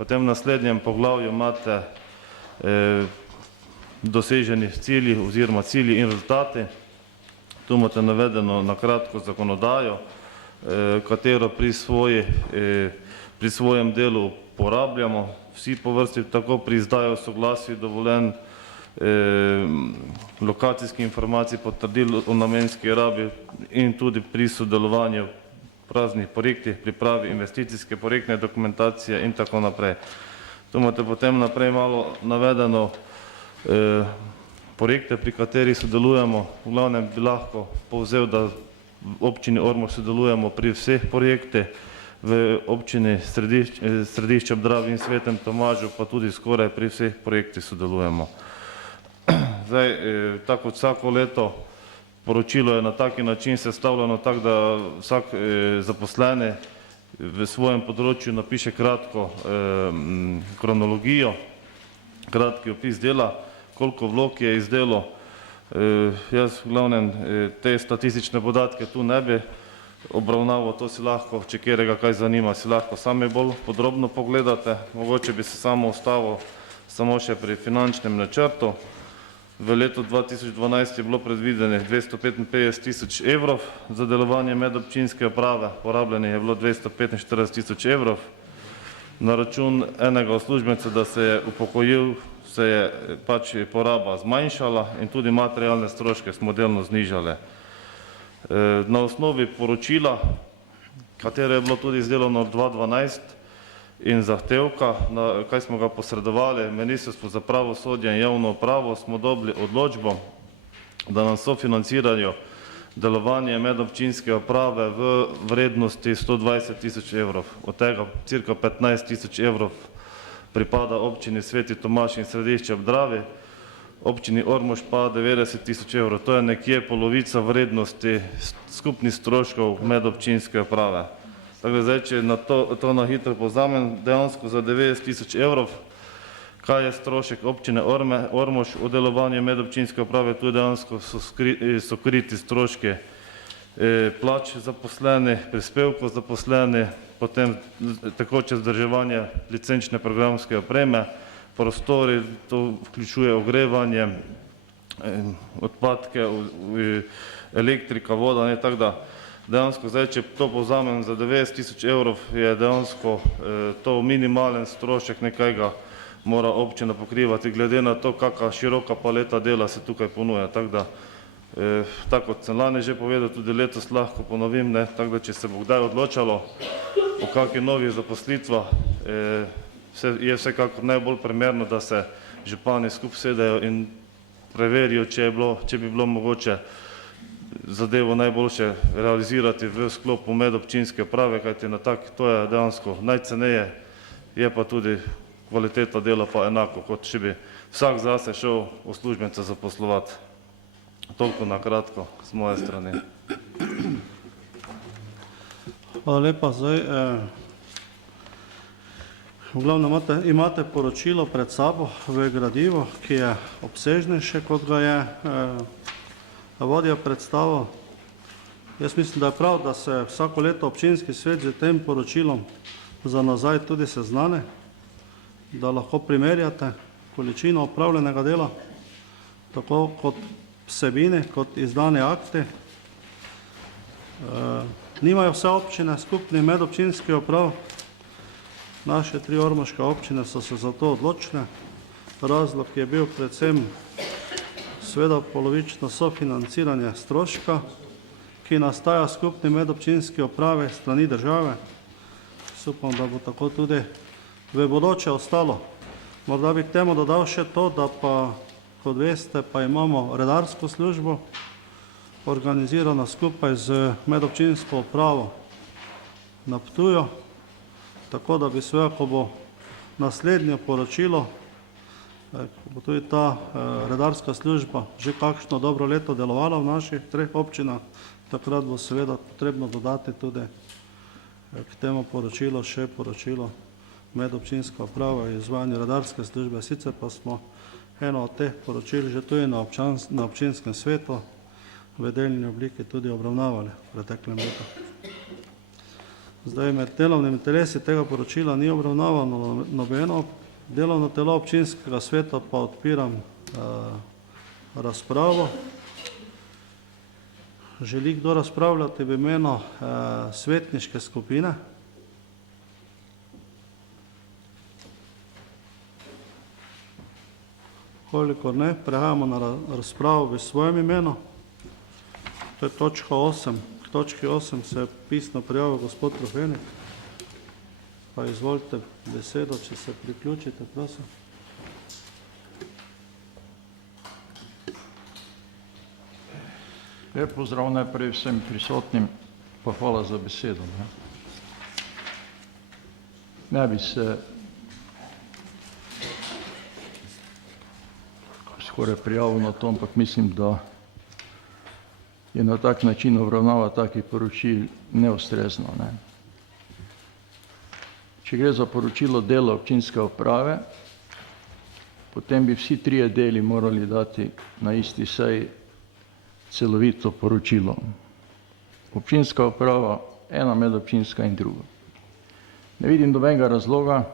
Potem v naslednjem poglavju imate doseženi cilji oziroma cilji in rezultati. Tu imate navedeno na kratko zakonodajo, katero pri svojem delu uporabljamo. Vsi po vrsti tako pri izdajo soglasij, dovoljenj, lokacijskih informacij, potrdil o namenski rabi in tudi pri sodelovanju v raznih projektih, pripravi investicijske projektne dokumentacije in tako naprej. Tu imate potem naprej malo navedeno projekte, pri katerih sodelujemo. V glavnem bi lahko povzel, da v občini Ormož sodelujemo pri vseh projektih, v občini Središče ob Dravi in Svetem Tomažu pa tudi skoraj pri vseh projektih sodelujemo. Zdaj, tako kot vsako leto, poročilo je na taki način sestavljeno tako, da vsak zaposleni v svojem področju napiše kratko kronologijo, kratki opis dela, koliko vlog je izdelo. Jaz v glavnem te statistične podatke tu ne bi obravnaval, to si lahko, če kjerega kaj zanima, si lahko sami bolj podrobno pogledate. Mogoče bi se samo ustavil samo še pri finančnem načrtu. V letu 2012 je bilo predvidenih 255 tisoč evrov za delovanje medobčinske uprave, porabljenih je bilo 245 tisoč evrov. Na račun enega uslužbenca, da se je upokojil, se je pač poraba zmanjšala in tudi materialne stroške smo delno znižali. Na osnovi poročila, katero je bilo tudi izdelano 2012 in zahtevka, kaj smo ga posredovali, Ministrstvo za pravosodje in javno upravo, smo dobili odločbo, da nam sofinancirajo delovanje medobčinske uprave v vrednosti 120 tisoč evrov. Od tega cirka 15 tisoč evrov pripada občini Sveti Tomaž in Središče ob Dravi, občini Ormož pa 90 tisoč evrov. To je nekje polovica vrednosti skupnih stroškov medobčinske uprave. Tako da zdaj, če to na hitro povzamem, dejansko za 90 tisoč evrov, kaj je strošek občine Ormož v delovanju medobčinske uprave, tu dejansko so kriti stroški plač zaposlenih, prispevkov zaposlenih, potem tekoče vzdrževanje licenčne programske opreme, prostori, to vključuje ogrevanje, odpadke, elektrika, voda, tako da dejansko zdaj, če to povzamem za 90 tisoč evrov, je dejansko to minimalen strošek, nekajga mora občina pokrivati, glede na to, kakšna široka paleta dela se tukaj ponuja. Tako da, tako kot sem lani že povedal, tudi letos lahko ponovim, tako da, če se bo kdaj odločalo o kakšnih novih zaposlitvah, je vsekakor najbolj primerno, da se župani skupaj sedejo in preverijo, če bi bilo mogoče zadevo najboljše realizirati v sklopu medobčinske uprave, kajti na tak, to je dejansko najceneje, je pa tudi kvaliteta dela pa enako, kot če bi vsak zase šel uslužbenca zaposlovati. Toliko na kratko z moje strani. Hvala lepa. Zdaj, v glavnem imate poročilo pred sabo v gradivu, ki je obsežnejše, kot ga je vodja predstavil. Jaz mislim, da je prav, da se vsako leto občinski svet z tem poročilom za nazaj tudi seznane, da lahko primerjate količino opravljenega dela, tako kot vsebine, kot izdane akte. Nimajo vse občine skupni medobčinski uprav. Naše 3 ormoške občine so se za to odločile. Razlog je bil predvsem seveda polovično sofinanciranje stroška, ki nastaja skupni medobčinski uprave strani države. Upam, da bo tako tudi v bodoče ostalo. Morda bi k temu dodal še to, da pa, kot veste, pa imamo redarsko službo, organizirano skupaj z medobčinsko upravo na Ptuju, tako da bi seveda, ko bo naslednje poročilo, ko bo tudi ta redarska služba že kakšno dobro leto delovala v naših 3 občinah, takrat bo seveda potrebno dodati tudi k temu poročilu še poročilo medobčinska uprava in izvajanje redarske službe. Sicer pa smo eno od teh poročil že tudi na občinskem svetu v delni obliki tudi obravnavali v preteklem letu. Zdaj med delovnimi telesi tega poročila ni obravnavano nobeno delovno telo občinskega sveta, pa odpiram razpravo. Želi kdo razpravljati v imenu svetniške skupine? Kolikor ne, prehajamo na razpravo v svojem imenu. To je točka 8. K točki 8 se je pisno prijavil gospod Profenik. Pa izvolite besedo, če se priključite, prosim. Lep pozdrav najprej vsem prisotnim, pa hvala za besedo. Ne bi se skoraj prijavil na to, ampak mislim, da je na tak način obravnava takih poročil neustrezno. Če gre za poročilo dela občinske uprave, potem bi vsi trije deli morali dati na isti seji celovito poročilo. Občinska uprava, ena medobčinska in druga. Ne vidim nobenega razloga,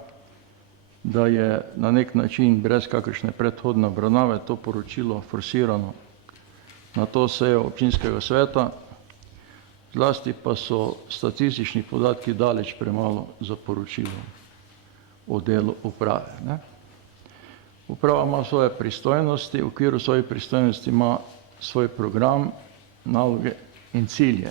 da je na nek način brez kakršne predhodne obravnave to poročilo forsirano na to sejo občinskega sveta, zlasti pa so statistični podatki daleč premalo za poročilo o delu uprave. Uprava ima svoje pristojnosti, v okviru svojih pristojnosti ima svoj program, naloge in cilje.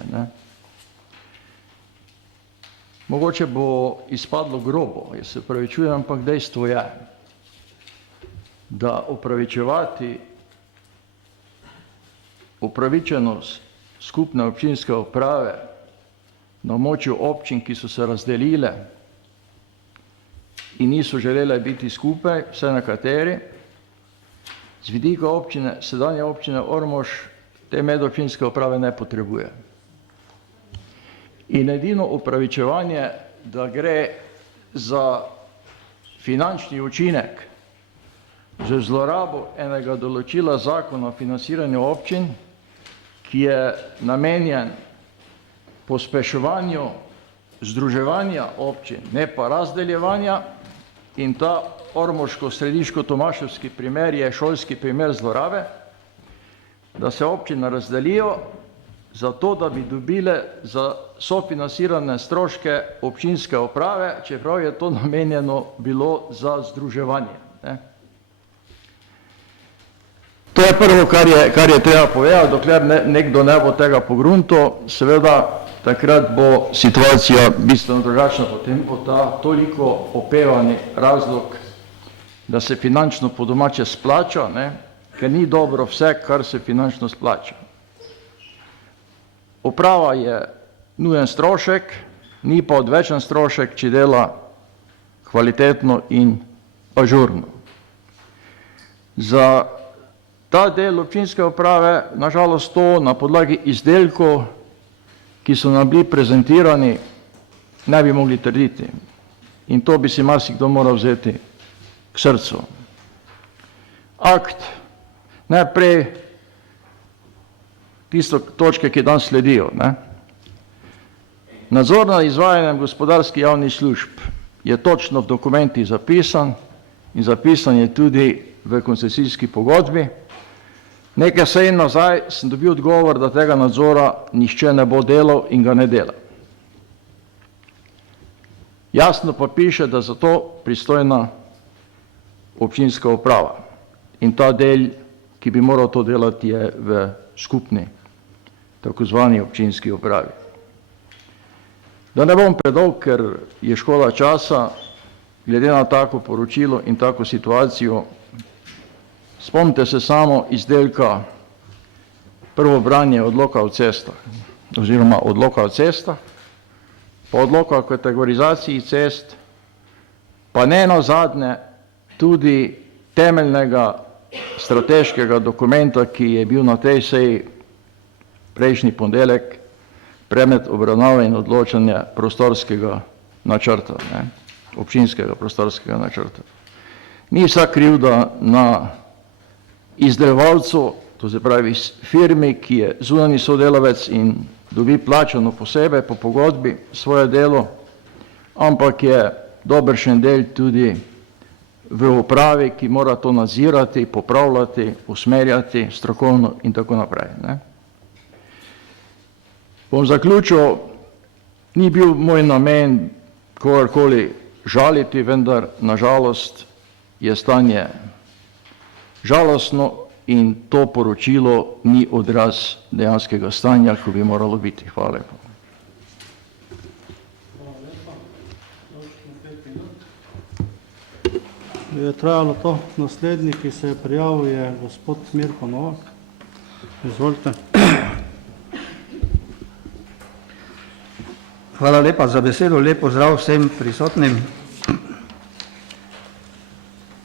Mogoče bo izpadlo grobo, jaz se opravičujem, ampak dejstvo je, da opravičevati upravičenost skupne občinske uprave na območju občin, ki so se razdelile in niso želele biti skupaj, vse nekateri, z vidika občine, sedanje občine Ormož, te medobčinske uprave ne potrebuje. In edino upravičevanje, da gre za finančni učinek, za zlorabo enega določila zakona o financiranju občin, ki je namenjen pospeševanju združevanja občin, ne pa razdeljevanja, in ta ormoško-središko-tomaševski primer je šolski primer zlorabe, da se občine razdelijo zato, da bi dobile za sofinancirane stroške občinske uprave, čeprav je to namenjeno bilo za združevanje. To je prvo, kar je treba povedati, dokler nekdo ne bo tega pogrunto, seveda takrat bo situacija bistveno drugačna, potem bo ta toliko opevani razlog, da se finančno po domače splača, ker ni dobro vse, kar se finančno splača. Uprava je nujen strošek, ni pa odvečen strošek, če dela kvalitetno in ažurno. Za ta del občinske uprave, nažalost to na podlagi izdelkov, ki so nam bili prezentirani, ne bi mogli trditi. In to bi si marsikdo moral vzeti k srcu. Akt, najprej tisto točke, ki dan sledijo. Nadzor nad izvajanjem gospodarskih javnih služb je točno v dokumentih zapisan in zapisan je tudi v koncesijski pogodbi. Nekaj sej nazaj sem dobil odgovor, da tega nadzora nihče ne bo delal in ga ne dela. Jasno pa piše, da za to pristojna občinska uprava. In ta del, ki bi moral to delati, je v skupni, tako zvani občinski upravi. Da ne bom predolg, ker je škoda časa, glede na tako poročilo in tako situacijo, spomnite se samo izdelka prvo branje odloka o cestah, oziroma odloka o cestah, pa odloka o kategorizaciji cest, pa ne nazadnje tudi temeljnega strateškega dokumenta, ki je bil na tej seji prejšnji ponedeljek predmet obravnave in odločanja prostorskega načrta, občinskega prostorskega načrta. Ni vsa krivda na izdelovalcu, to se pravi firmi, ki je zunanji sodelavec in dobi plačano posebej po pogodbi svoje delo, ampak je dobršen del tudi v upravi, ki mora to nadzirati, popravljati, usmerjati strokovno in tako naprej. Ne. Bom zaključil, ni bil moj namen kogarkoli žaliti, vendar nažalost je stanje žalostno in to poročilo ni odraz dejanskega stanja, ko bi moralo biti. Hvala lepa. Je trajalo to. Naslednji, ki se je prijavil, je gospod Mirko Novak. Izvolite. Hvala lepa za besedo, lep pozdrav vsem prisotnim.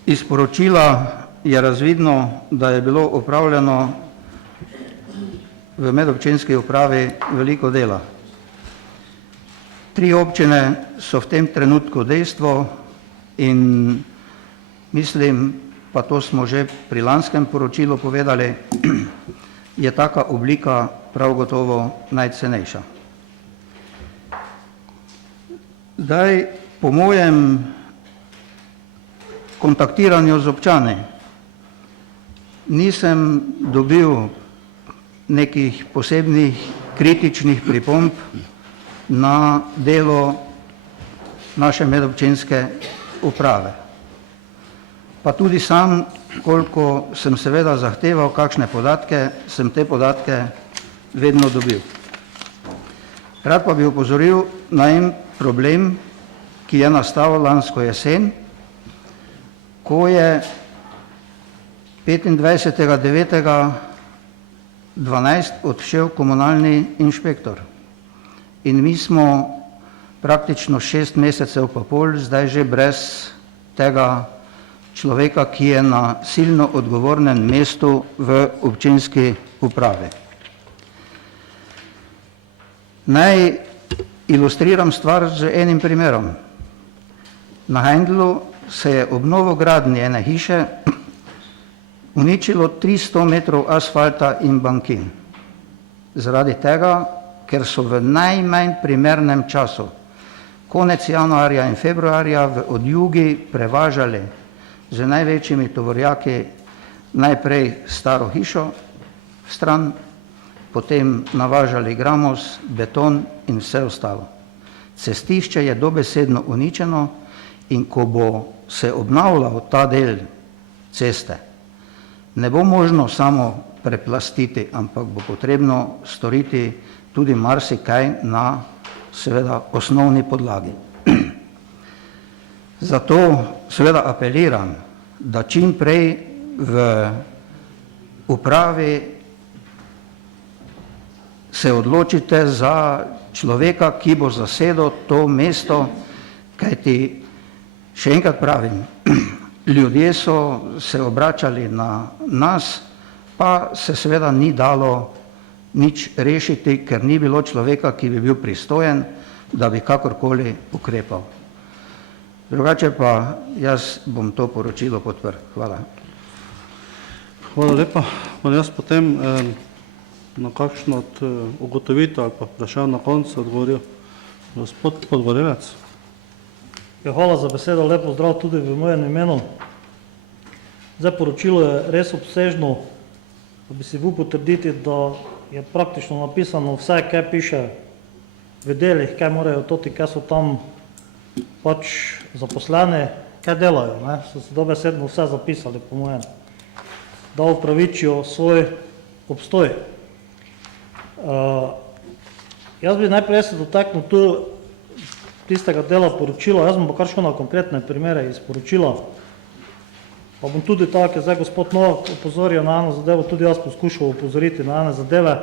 Iz poročila je razvidno, da je bilo opravljeno v medobčinski upravi veliko dela. 3 občine so v tem trenutku dejstvo in mislim, pa to smo že pri lanskem poročilu povedali, je taka oblika prav gotovo najcenejša. Zdaj, po mojem kontaktiranju z občani nisem dobil nekih posebnih kritičnih pripomb na delo naše medobčinske uprave. Pa tudi sam, koliko sem seveda zahteval kakšne podatke, sem te podatke vedno dobil. Rad pa bi opozoril na en problem, ki je nastal lansko jesen, ko je 25.9.12 odšel komunalni inšpektor. In mi smo praktično 6 mesecev pa pol zdaj že brez tega človeka, ki je na silno odgovornem mestu v občinski upravi. Naj ilustriram stvar z enim primerom. Na Hendlu se je ob novogradnji ene hiše uničilo 300 metrov asfalta in bankin. Zaradi tega, ker so v najmanj primernem času, konec januarja in februarja, v odjugi prevažali z največjimi tovorjaki najprej staro hišo stran, potem navažali gramos, beton in vse ostalo. Cestišče je dobesedno uničeno in ko bo se obnavljal ta del ceste, ne bo možno samo preplastiti, ampak bo potrebno storiti tudi marsikaj na seveda osnovni podlagi. Zato seveda apeliram, da čim prej v upravi se odločite za človeka, ki bo zasedel to mesto, kajti še enkrat pravim, ljudje so se obračali na nas, pa se seveda ni dalo nič rešiti, ker ni bilo človeka, ki bi bil pristojen, da bi kakorkoli ukrepal. Drugače pa jaz bom to poročilo podprl. Hvala. Hvala lepa. Bom jaz potem na kakšno od ugotovitev ali pa vprašanj na koncu odgovoril. Gospod Podgorelec. Ja, hvala za besedo, lep pozdrav tudi v mojem imenu. Zdaj, poročilo je res obsežno, da bi si bil potrditi, da je praktično napisano vse, kaj piše v delih, kaj morajo toti, kaj so tam pač zaposleni, kaj delajo. Ne? So se dobesedno vse zapisali, po mojem, da upravičijo svoj obstoj. Jaz bi najprej se dotaknil tu tistega dela poročila, jaz bom pa kar šel na konkretne primere iz poročila. Pa bom tudi tako, je zdaj gospod Novak opozoril na eno zadevo, tudi jaz poskušal opozoriti na ene zadeve,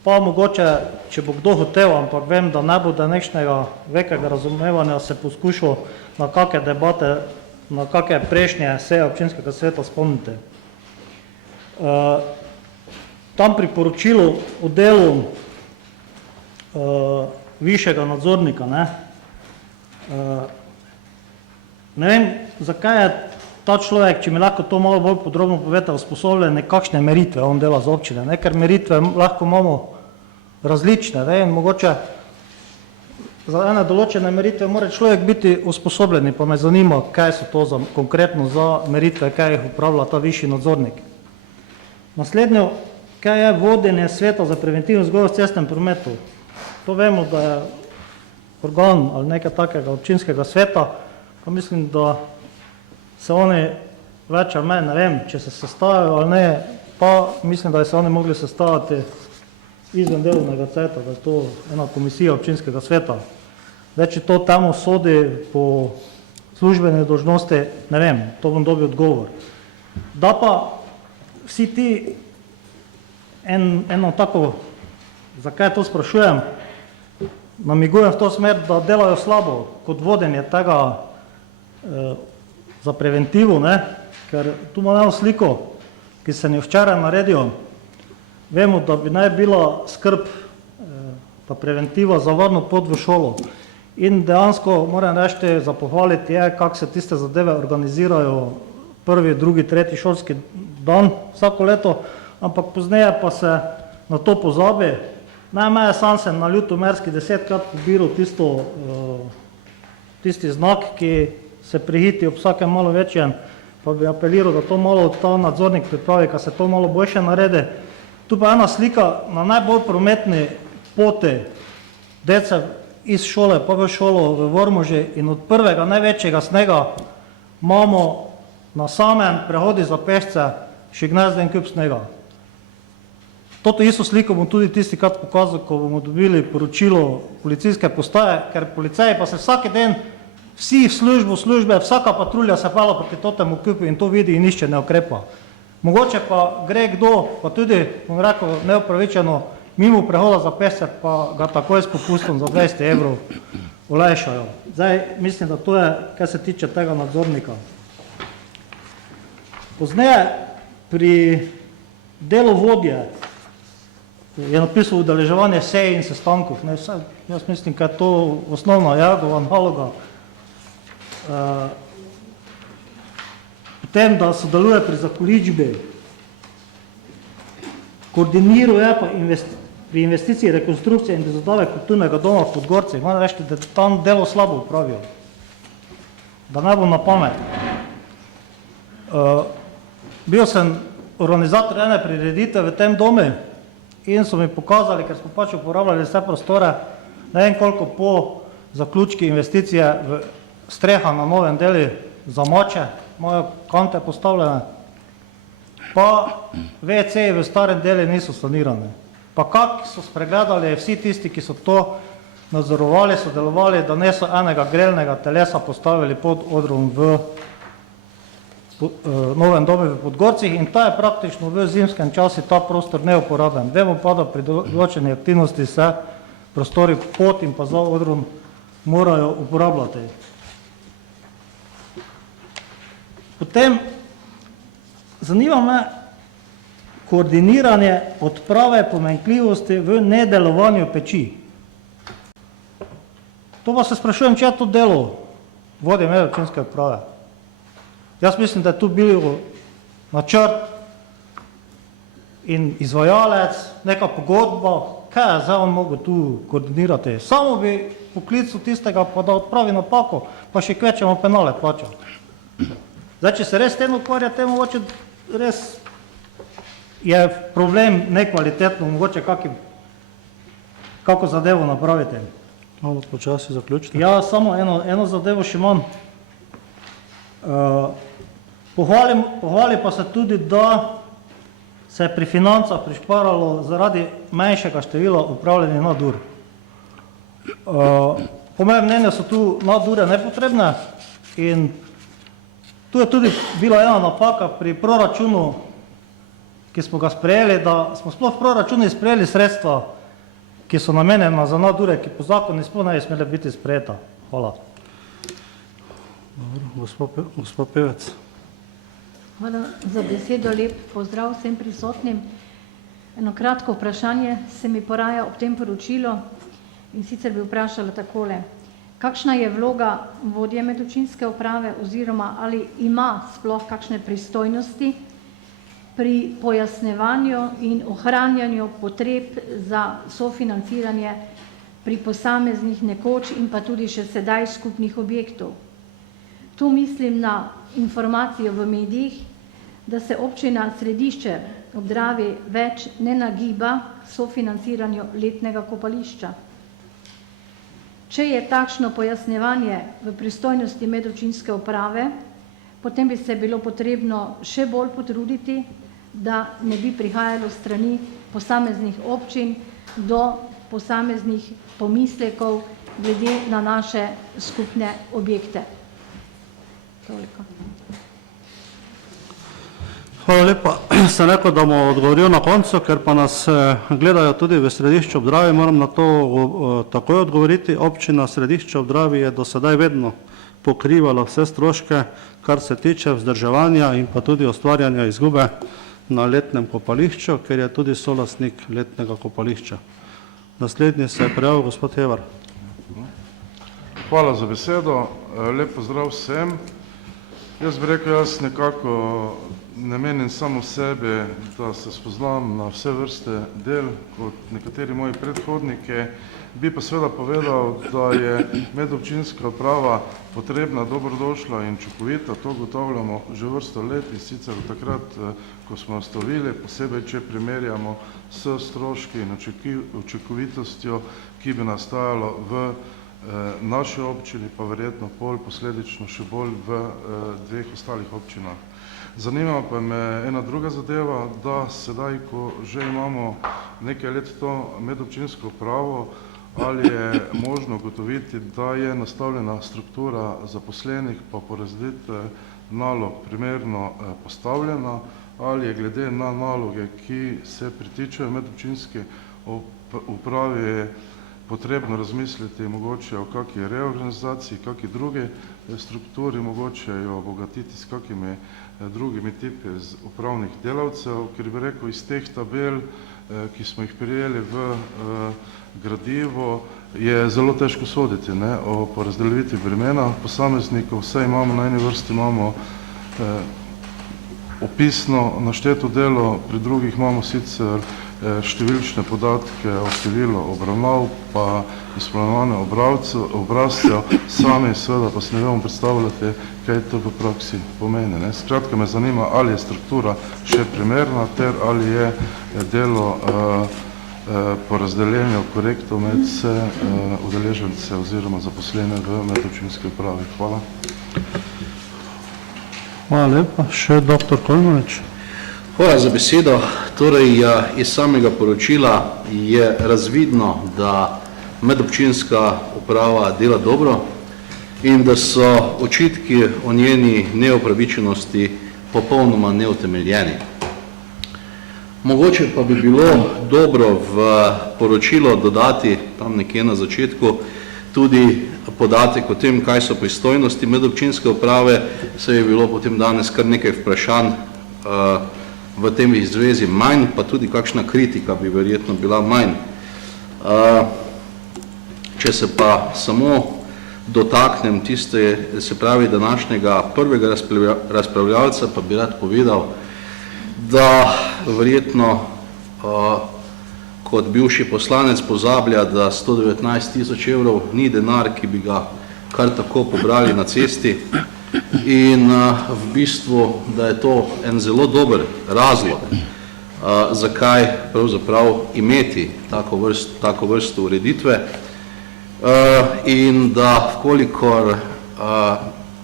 pa mogoče, če bo kdo hotel, ampak vem, da ne bo nekšnega velikega razumevanja se poskušal na kakšne debate, na kakšne prejšnje seje občinskega sveta spomnite. Tam pri poročilu o delu višjega nadzornika, ne vem, zakaj je ta človek, če mi lahko to malo bolj podrobno povete, usposobljen nekakšne meritve, on dela za občine, ker meritve lahko imamo različne. Ne? In mogoče za ene določene meritve mora človek biti usposobljen, pa me zanima, kaj so to konkretno za meritve, kaj jih upravlja ta višji nadzornik. Naslednjo, kaj je vodenje sveta za preventivno vzgojo v cestnem prometu. To vemo, da je organ ali nekaj takega občinskega sveta, pa mislim, da se oni več ali manj, ne vem, če se sestajajo ali ne, pa mislim, da se oni mogli sestavati izven delovnega cveta, da je to ena komisija občinskega sveta. Zdaj, če to tamo sodi po službene dolžnosti, ne vem, to bom dobil odgovor. Da pa vsi ti, eno tako, zakaj to sprašujem, namigujem v to smer, da delajo slabo kot vodenje tega za preventivo, ne? Ker tu imam eno sliko, ki se je včeraj naredil. Vemo, da bi naj bila skrb, ta preventiva za varno pot v šolo. In dejansko moram reči, za pohvaliti je, kako se tiste zadeve organizirajo prvi, drugi, tretji šolski dan vsako leto, ampak pozneje pa se na to pozabi. Najmeje sam sem na Ljutomerski 10krat pobiral tisti znak, ki se prihiti ob vsakem malo večjem, pa bi apeliral, da to malo ta nadzornik pripravi, ka se to malo boljše naredi. Tu pa ena slika na najbolj prometni poti dece iz šole pa v šolo v Ormoži in od prvega največjega snega imamo na samem prehodi za pešce še gnezden kup snega. Toto isto sliko bom tudi tistikrat pokazal, ko bomo dobili poročilo policijske postaje, ker policaji pa se vsak dan vsi v službe, vsaka patrulja se pala proti totemu kupu in to vidi in nišče ne ukrepa. Mogoče pa gre kdo, pa tudi, bom rekel, neopravičeno, mimo prehoda za pešce, pa ga takoj s popustom za 200 evrov olajšajo. Zdaj, mislim, da to je, kaj se tiče tega nadzornika. Pozneje pri delu vodje je napisal udeleževanje sej in sestankov. Jaz mislim, da je to osnovna njegova naloga. Potem, da sodeluje pri zakoličbi, koordiniruje pa pri investiciji rekonstrukcije in dozadave kulturnega doma v Podgorcih. Moram reči, da tam delo slabo upravijo. Da ne bom na pamet. Bil sem organizator ene prireditve v tem domu in so mi pokazali, ker smo pač uporabljali vse prostore, ne vem koliko po zaključki investicije v streha na novem deli za mače, imajo kante postavljene, pa WC v starem deli niso sanirane. Pa kak so spregledali vsi tisti, ki so to nadzorovali, sodelovali, da ne so enega grelnega telesa postavili pod odrom v novem domu v Podgorcih in ta je praktično v zimskem času ta prostor neuporaben. Vemo pa, da pri določeni aktivnosti se prostori pod in pa za odrom morajo uporabljati. Potem zanima me koordiniranje odprave pomanjkljivosti v nedelovanju peči. To pa se sprašujem, če je to delo vodje medobčinske uprave. Jaz mislim, da je tu bil načrt in izvajalec, neka pogodba, kaj je zdaj on mogel tu koordinirati. Samo bi poklical tistega, pa da odpravi napako, pa še kvečemo penale plačal. Zdaj, če se res tem ukvarja, temu mogoče res je problem nekvalitetno, mogoče kako zadevo napraviti. Malo počasi zaključite. Ja, samo eno zadevo še imam. Pohvali pa se tudi, da se je pri financah prišparalo zaradi manjšega števila upravljenih nadur. Po mojem mnenju so tu nadure nepotrebne in tu je tudi bila ena napaka pri proračunu, ki smo ga sprejeli, da smo sploh v proračunu sprejeli sredstva, ki so namenjena za nadure, ki po zakonu sploh ne bi smele biti sprejeta. Hvala. Gospod Pevec. Hvala za besedo, lep pozdrav vsem prisotnim. Eno kratko vprašanje se mi poraja ob tem poročilu in sicer bi vprašala takole. Kakšna je vloga vodje medobčinske uprave oziroma ali ima sploh kakšne pristojnosti pri pojasnevanju in ohranjanju potreb za sofinanciranje pri posameznih nekoč in pa tudi še sedaj skupnih objektov. Tu mislim na informacijo v medijih, da se občina Središče ob Dravi več ne nagiba sofinanciranju letnega kopališča. Če je takšno pojasnjevanje v pristojnosti medobčinske uprave, potem bi se bilo potrebno še bolj potruditi, da ne bi prihajalo strani posameznih občin do posameznih pomislekov glede na naše skupne objekte. Toliko. Hvala lepa. Sem rekel, da bomo odgovoril na koncu, ker pa nas gledajo tudi v Središču ob Dravi, moram na to takoj odgovoriti. Občina Središče ob Dravi je do sedaj vedno pokrivala vse stroške, kar se tiče vzdrževanja in pa tudi ustvarjanja izgube na letnem kopališču, ker je tudi solastnik letnega kopališča. Naslednji se je prijavil gospod Hevar. Hvala za besedo, lep pozdrav vsem. Jaz bi rekel, jaz nekako ne menim samo sebe, da se spoznam na vse vrste del kot nekateri moji predhodniki, bi pa seveda povedal, da je medobčinska uprava potrebna, dobrodošla in učinkovita. To ugotavljamo že vrsto let in sicer od takrat, ko smo nastavili, posebej če primerjamo s stroški in učinkovitostjo, ki bi nastajalo v naši občini, pa verjetno posledično še bolj v dveh ostalih občinah. Zanima pa me ena druga zadeva, da sedaj, ko že imamo nekaj let to medobčinsko upravo, ali je možno ugotoviti, da je nastavljena struktura zaposlenih pa porazdelitev nalog primerno postavljena, ali je glede na naloge, ki se pritičejo medobčinske upravi, potrebno razmisliti mogoče o kakšni reorganizaciji, kakšni drugi strukturi, mogoče jo obogatiti s kakimi drugimi tipi upravnih delavcev, ker bi rekel, iz teh tabel, ki smo jih prijeli v gradivo, je zelo težko soditi o porazdelitvi bremena posameznikov. Vse imamo, na eni vrsti imamo opisno našteto delo, pri drugih imamo sicer številčne podatke o številu obravnav, pa izpolnjevanje obrazcev, sami seveda pa se ne vemo predstavljati, kaj to v praksi pomeni. Skratka me zanima, ali je struktura še primerna, ter ali je delo porazdeljenja korektov med vse udeležence oziroma zaposlene v medobčinski upravi. Hvala. Hvala lepa. Še dr. Kolmanič. Hvala za besedo. Torej, iz samega poročila je razvidno, da medobčinska uprava dela dobro in da so očitki o njeni neopravičenosti popolnoma neutemeljeni. Mogoče pa bi bilo dobro v poročilo dodati, tam nekje na začetku, tudi podatek o tem, kaj so pristojnosti medobčinske uprave, se je bilo potem danes kar nekaj vprašanj v tem zvezi manj, pa tudi kakšna kritika bi verjetno bila manj. Če se pa samo dotaknem tiste, se pravi današnjega prvega razpravljalca, pa bi rad povedal, da verjetno kot bivši poslanec pozablja, da 119.000 evrov ni denar, ki bi ga kar tako pobrali na cesti, in v bistvu, da je to en zelo dober razlog, zakaj pravzaprav imeti tako vrsto ureditve, in da vkolikor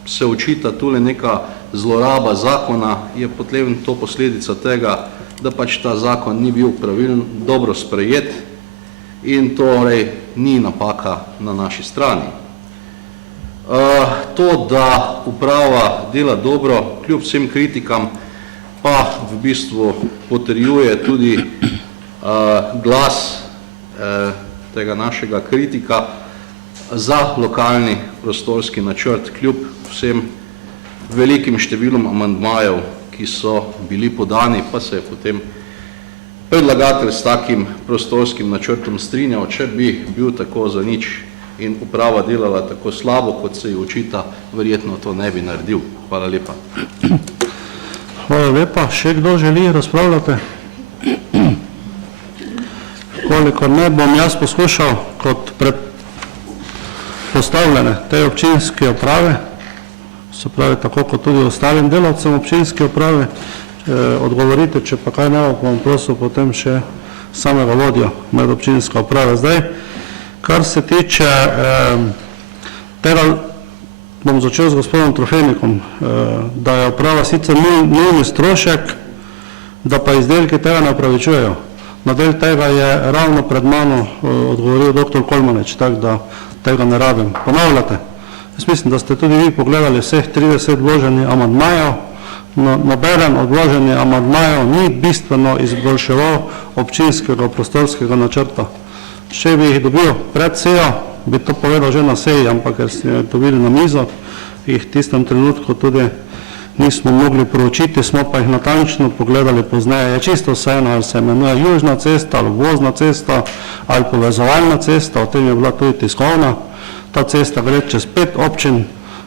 se očita tule neka zloraba zakona, je potem to posledica tega, da pač ta zakon ni bil pravilno dobro sprejet in torej ni napaka na naši strani. To, da uprava dela dobro, kljub vsem kritikam, pa v bistvu potrjuje tudi glas tega našega kritika za lokalni prostorski načrt, kljub vsem velikim številom amandmajev, ki so bili podani, pa se je potem predlagatelj s takim prostorskim načrtom strinjal, če bi bil tako zanič in uprava delala tako slabo, kot se ji očita, verjetno to ne bi naredil. Hvala lepa. Hvala lepa. Še kdo želi razpravljati? Kolikor ne, bom jaz poskušal kot predpostavljene te občinske uprave, se pravi tako kot tudi ostalim delavcem občinske uprave, odgovorite, če pa kaj ne, bom prosil potem še samega vodjo medobčinske uprave. Zdaj, kar se tiče tega, bom začel z gospodom Trofejnikom, da je uprava sicer nujni strošek, da pa izdelki tega ne upravičujejo. Na del tega je ravno pred mano odgovoril dr. Kolmanič, tako da tega ne rabim ponavljati. Jaz mislim, da ste tudi vi pogledali vseh 30 vloženih amandmajev. Nobeden od vloženih amandmajev ni bistveno izboljševal občinskega prostorskega načrta. Če bi jih dobil pred sejo, bi to povedal že na seji, ampak ker ste dobili na mizo, jih v tistem trenutku tudi nismo mogli proučiti, smo pa jih natančno pogledali pozneje. Je čisto vseeno, ali se imenuje južna cesta, ali obvozna cesta, ali povezovalna cesta, o tem je bila tudi tiskovna. Ta cesta gre čez 5 občin,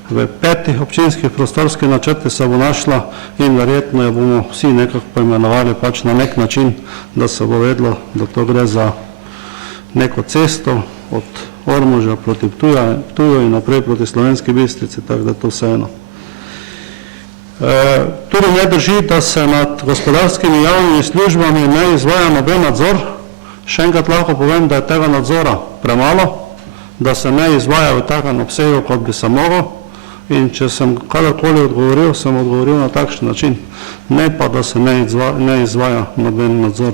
v 5 občinskih prostorskih načrtih se bo našla in verjetno jo bomo vsi nekako poimenovali pač na nek način, da se bo vedlo, da to gre za neko cesto od Ormoža proti Ptuju in naprej proti Slovenski Bistrici, tako da to vseeno. Tudi ne drži, da se nad gospodarskimi javnimi službami ne izvaja noben nadzor. Še enkrat lahko povem, da je tega nadzora premalo, da se ne izvaja v takem obsegu, kot bi se mogel. In če sem kadarkoli odgovoril, sem odgovoril na takšen način. Ne pa, da se ne izvaja noben nadzor.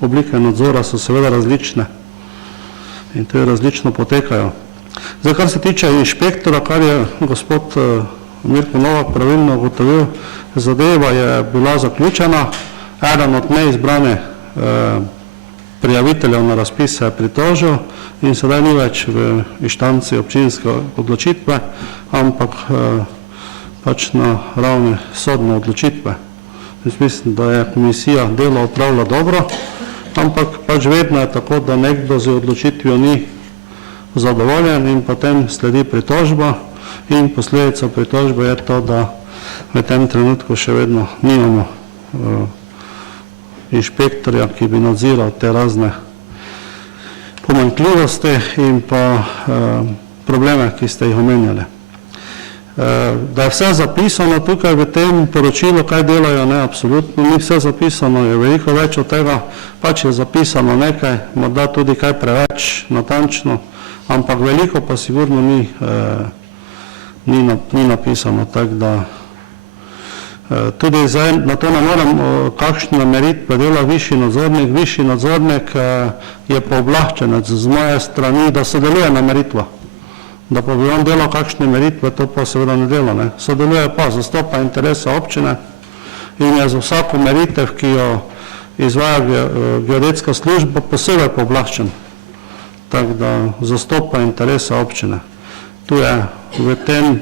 Oblike nadzora so seveda različne in te različno potekajo. Zdaj, kar se tiče inšpektora, kar je gospod Mirko Novak pravilno ugotovil, zadeva je bila zaključena, eden od neizbranih prijaviteljev na razpis se je pritožil in sedaj ni več v inštanci občinske odločitve, ampak pač na ravni sodne odločitve. Jaz mislim, da je komisija delo opravila dobro, ampak pač vedno je tako, da nekdo z odločitvijo ni zadovoljen in potem sledi pritožba in posledica pritožbe je to, da v tem trenutku še vedno nimamo inšpektorja, ki bi nadziral te razne pomanjkljivosti in pa probleme, ki ste jih omenjali. Da je vse zapisano tukaj v tem poročilu, kaj delajo, ne, absolutno ni vse zapisano, je veliko več od tega, pač je zapisano nekaj, morda tudi kaj preveč natančno, ampak veliko pa sigurno ni napisano, tako da tudi zdaj na to ne moram kakšne meritve dela višji nadzornik je pooblaščenec z moje strani, da sodeluje na meritvah. Da pa bi on delal kakšne meritve, to pa seveda ne dela, ne. Sodeluje pa, zastopa interese občine in je za vsako meritev, ki jo izvaja geodetska služba, posebej pooblaščen. Tako da zastopa interese občine. Tu je v tem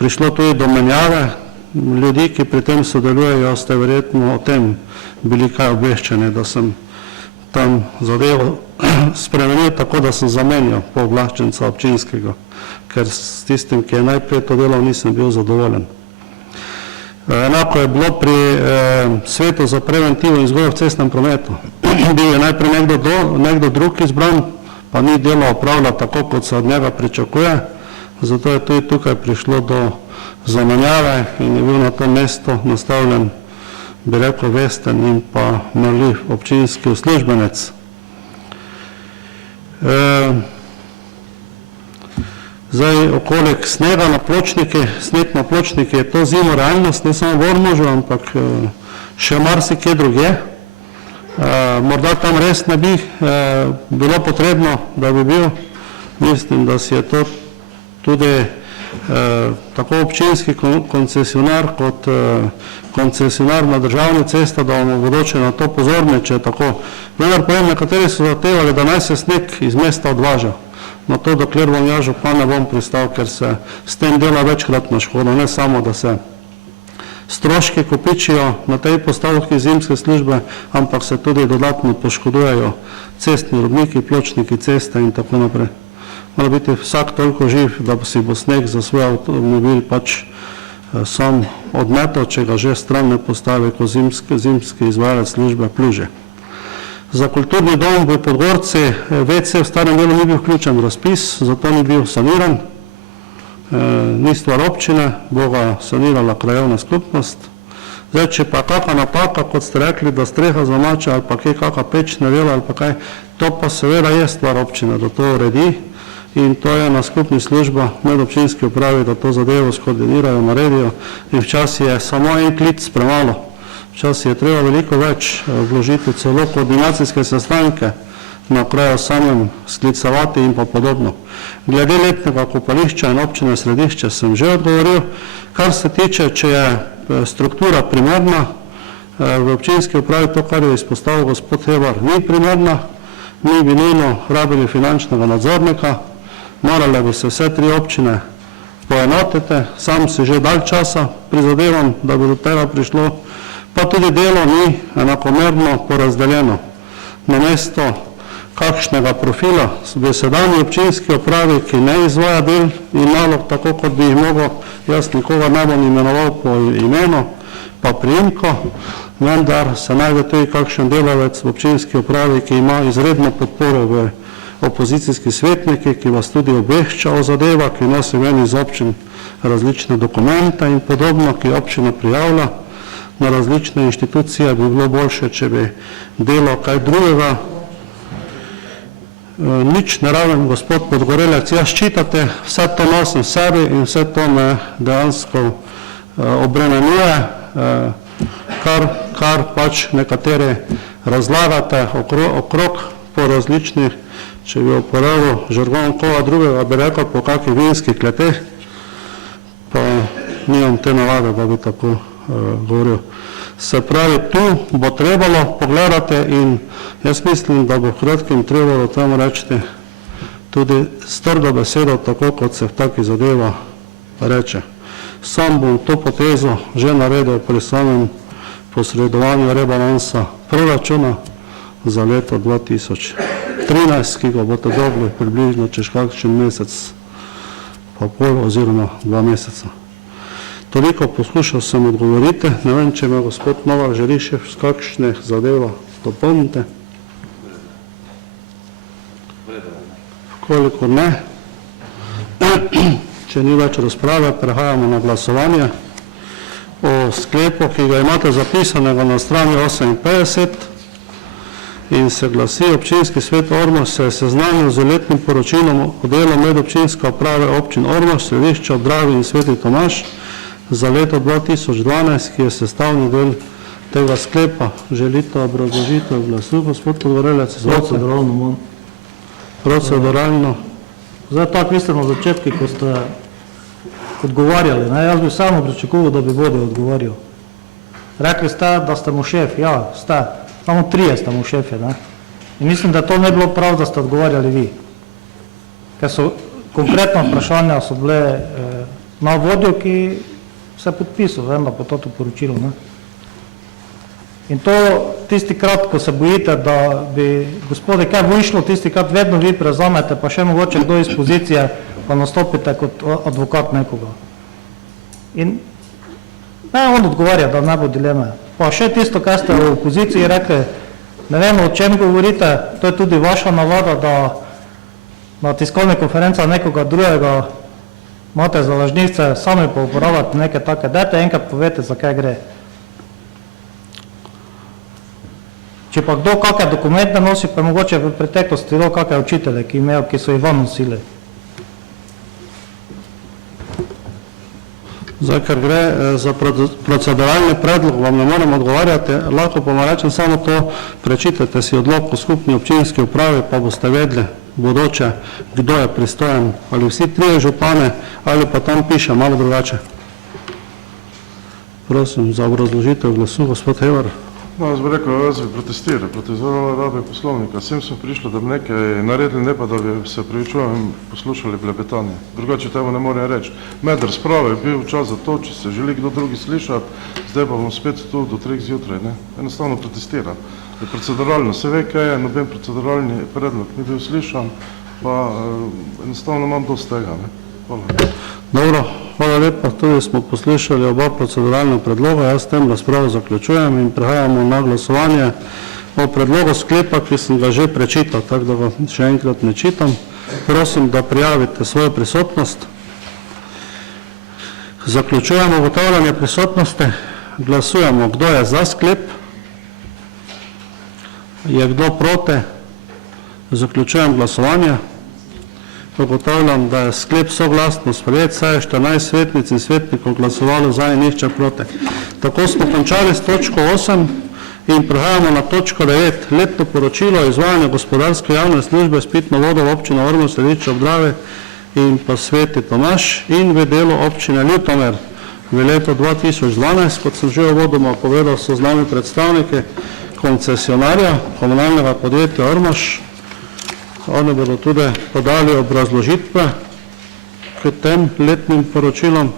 prišlo tudi do menjave ljudi, ki pri tem sodelujejo, ste verjetno o tem bili kaj obveščeni, da sem tam zadevo spremenil tako, da sem zamenjal pooblaščenca občinskega, ker s tistim, ki je najprej to delal, nisem bil zadovoljen. Enako je bilo pri Svetu za preventivo in vzgojo v cestnem prometu. Bil je najprej nekdo drug izbran, pa ni delo opravljal tako, kot se od njega pričakuje, zato je tudi tukaj prišlo do zamenjave in je bil na to mesto nastavljen, bi rekel, vesten in pa marljiv občinski uslužbenec. Zdaj, okolik snega na pločniki, sneg na pločniki je to zimo realnost, ne samo v Ormožu, ampak še marsikje drugje. Morda tam res ne bi bilo potrebno, da bi bil. Mislim, da si je to tudi tako občinski koncesionar kot koncesionar na državni cesta, da bomo bodoče na to pozorni, če je tako. Vendar povem, nekateri so zahtevali, da naj se sneg iz mesta odvaža. Na to, dokler bom jaz župan, ne bom pristal, ker se s tem dela večkratna škoda, ne samo, da se stroški kopičijo na tej postavki zimske službe, ampak se tudi dodatno poškodujejo cestni robniki, pločniki, ceste in tako naprej. Mora biti vsak toliko živ, da si bo sneg za svoj avtomobil pač sam odmetal, če ga že stran ne postavi kot zimski izvajalec službe pluže. Za kulturni dom v Podgorci WC v starem delu ni bil vključen v razpis, zato ni bil saniran. Ni stvar občine, bo ga sanirala krajevna skupnost. Zdaj, če pa kakšna napaka, kot ste rekli, da streha zamače ali pa kakšna peč ne dela ali pa kaj, to pa seveda je stvar občine, da to uredi in to je na skupni služba medobčinski upravi, da to zadevo skoordinirajo, naredijo in včasih je samo en klic premalo. Včasih je treba veliko več vložiti, celo koordinacijske sestanke na kraju samem sklicavati in pa podobno. Glede letnega kopališča in občine Središče sem že odgovoril. Kar se tiče, če je struktura primerna, v občinski upravi to, kar je izpostavil gospod Hebar, ni primerna, mi bi nujno rabili finančnega nadzornika, morale bi se vse 3 občine poenotiti, sam si že dalj časa prizadevam, da bi do tega prišlo, pa tudi delo ni enakomerno porazdeljeno. Namesto kakšnega profila v sedanji občinski upravi, ki ne izvaja del in nalog tako, kot bi jih mogel, jaz nikoga ne bom imenoval po imenu, pa priimko, vendar se najde tudi kakšen delavec v občinski upravi, ki ima izredno podporo v opozicijski svetniki, ki vas tudi obvešča o zadevah, ki nosi ven iz občin različne dokumente in podobno, ki občina prijavlja na različne inštitucije, bi bilo boljše, če bi delo kaj drugega. Nič ne rabim, gospod Podgorelec, jaz čitate, vse to nosim sebi in vse to me dejansko obremenjuje, kar pač nekateri razlagate okrog po različnih, če bi uporabil žargon koga drugega, bi rekel po kakih vinskih kleteh, pa nimam te navade, da bi tako govoril. Se pravi, tu bo trebalo pogledati in jaz mislim, da bo kratkim trebalo temu reči tudi s trdo besedo, tako kot se v taki zadeva reče. Sam bom to potezo že naredil pri samem posredovanju rebalansa proračuna za leto 2013, ki ga boste dobili približno čez kakšen mesec pa pol oziroma 2 meseca. Toliko poskušal sem odgovoriti, ne vem, če me gospod Novak želi še z kakšnih zadeva dopolniti. Koliko ne, če ni več razprave, prehajamo na glasovanje o sklepu, ki ga imate zapisanega na strani 58 in se glasi: občinski svet Ormož se je seznanil z letnim poročilom o delu medobčinske uprave občin Ormož, Središče ob Dravi in Sveti Tomaž za leto 2012, ki je sestavni del tega sklepa. Želite obrazložitev glasu, gospod Podgorelec? Proceduralno. Proceduralno. Zdaj tako, vi ste na začetku, ko ste odgovarjali, jaz bi samo pričakoval, da bi vodil odgovarjal. Rekli ste, da ste mu šef, ja, ste, samo 3 ste mu šefe, in mislim, da to ne bilo prav, da ste odgovarjali vi. Ker so konkretna vprašanja so bile na vodju, ki se podpisal, vem, da po to poročilo. In to tisti krat, ko se bojite, da bi, gospode, kaj bo išlo, tisti krat vedno vi prezamete, pa še mogoče kdo iz pozicije, pa nastopite kot advokat nekoga. In ne on odgovarja, da ne bo dileme. Pa še tisto, kaj ste v opoziciji rekli, ne vem, o čem govorite, to je tudi vaša navada, da na tiskovni konferencah nekoga drugega imate za lažnivce, sami pa uporabljate neke take, dajte enkrat povete, za kaj gre. Če pa kdo kakšne dokumente nosi, pa mogoče v preteklosti bilo kakšne učitelje, ki so jih vam nosili. Zdaj, ker gre za proceduralni predlog, vam ne morem odgovarjati, lahko pa vam rečem samo to, prečitajte si odlok o skupni občinski upravi, pa boste vedeli bodoče, kdo je pristojen, ali vsi 3 župane, ali pa tam piše malo drugače. Prosim za obrazložitev glasu, gospod Hebar. No, jaz bi rekel, jaz bi protestiral proti zlorabi poslovnika. Sem prišlo, da bi nekaj naredili, ne pa da bi se pravičujem poslušali blebetanje. Drugače temu ne morem reči. Med razprave je bil čas za to, če se želi kdo drugi slišati, zdaj pa bom spet tu do 3 zjutraj. Enostavno protestiram. Proceduralno se ve, kaj je, noben proceduralni predlog ni bil slišan, pa enostavno imam dosti tega. Hvala. Dobro, hvala lepa. Tudi smo poslušali oba proceduralna predloga. Jaz s tem razpravo zaključujem in prehajamo na glasovanje o predlogu sklepa, ki sem ga že prečital, tako da ga še enkrat ne čitam. Prosim, da prijavite svojo prisotnost. Zaključujemo ugotavljanje prisotnosti. Glasujemo, kdo je za sklep. Je kdo proti? Zaključujem glasovanje. Ugotavljam, da je sklep soglasno sprejet, saj je 14 svetnic in svetnikov glasovalo za in nihče proti. Tako smo končali s točko 8 in prehajamo na točko 9. Letno poročilo o izvajanju gospodarske javne službe s pitno vodo v občini Ormož, Središče ob Dravi in pa Sveti Tomaž in v delu občine Ljutomer v letu 2012. Kot sem že uvodoma povedal, so z nami predstavniki koncesionarja komunalnega podjetja Ormož. Oni bodo tudi podali obrazložitve k tem letnim poročilom,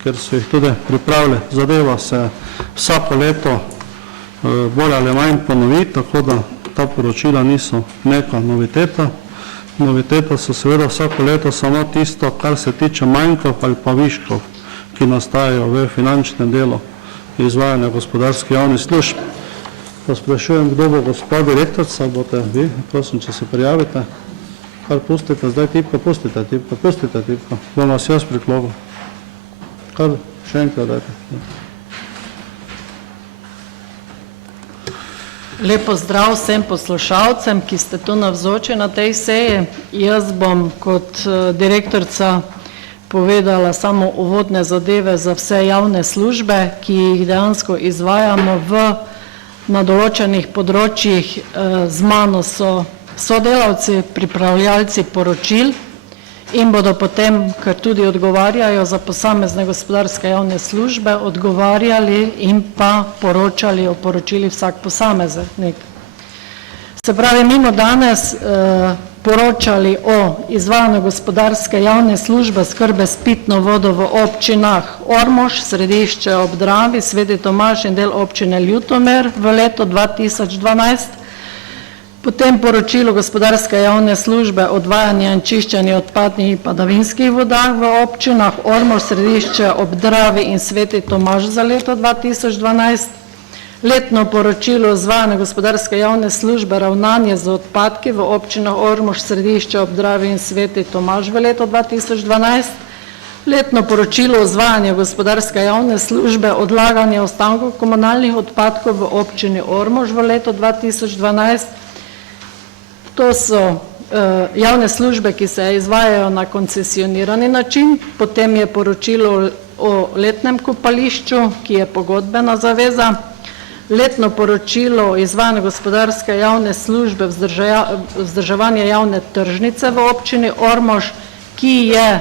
ker so jih tudi pripravili. Zadeva se vsako leto bolj ali manj ponovi, tako da ta poročila niso neka noviteta. Noviteta so seveda vsako leto samo tisto, kar se tiče manjkov ali pa viškov, ki nastajajo v finančnem delu izvajanja gospodarskih javnih služb. Pa sprašujem, kdo bo gospa direktorica, boste vi, prosim, če se prijavite. Kar pustite, zdaj tipka, pustite tipka. Bom vas jaz priklogil. Kar še enkrat dajte. Lep pozdrav vsem poslušalcem, ki ste tu navzoči na tej seji. Jaz bom kot direktorica povedala samo uvodne zadeve za vse javne službe, ki jih dejansko izvajamo na določenih področjih. Z mano so sodelavci, pripravljalci poročil in bodo potem, ker tudi odgovarjajo za posamezne gospodarske javne službe, odgovarjali in pa poročali o poročili vsak posameznik. Se pravi, mi bomo danes poročali o izvajanju gospodarske javne službe skrbe s pitno vodo v občinah Ormož, Središče ob Dravi, Sveti Tomaž in del občine Ljutomer v letu 2012. Potem poročilo gospodarske javne službe odvajanja in čiščenja odpadnih in padavinskih vodah v občinah Ormož, Središče ob Dravi in Sveti Tomaž za leto 2012. Letno poročilo izvajanja gospodarske javne službe ravnanje z odpadki v občinah Ormož, Središče ob Dravi in Sveti Tomaž v letu 2012. Letno poročilo izvajanja gospodarske javne službe odlaganje ostankov komunalnih odpadkov v občini Ormož v letu 2012. To so javne službe, ki se izvajajo na koncesionirani način. Potem je poročilo o letnem kopališču, ki je pogodbena zaveza. Letno poročilo o izvajanju gospodarske javne službe vzdrževanje javne tržnice v občini Ormož, ki je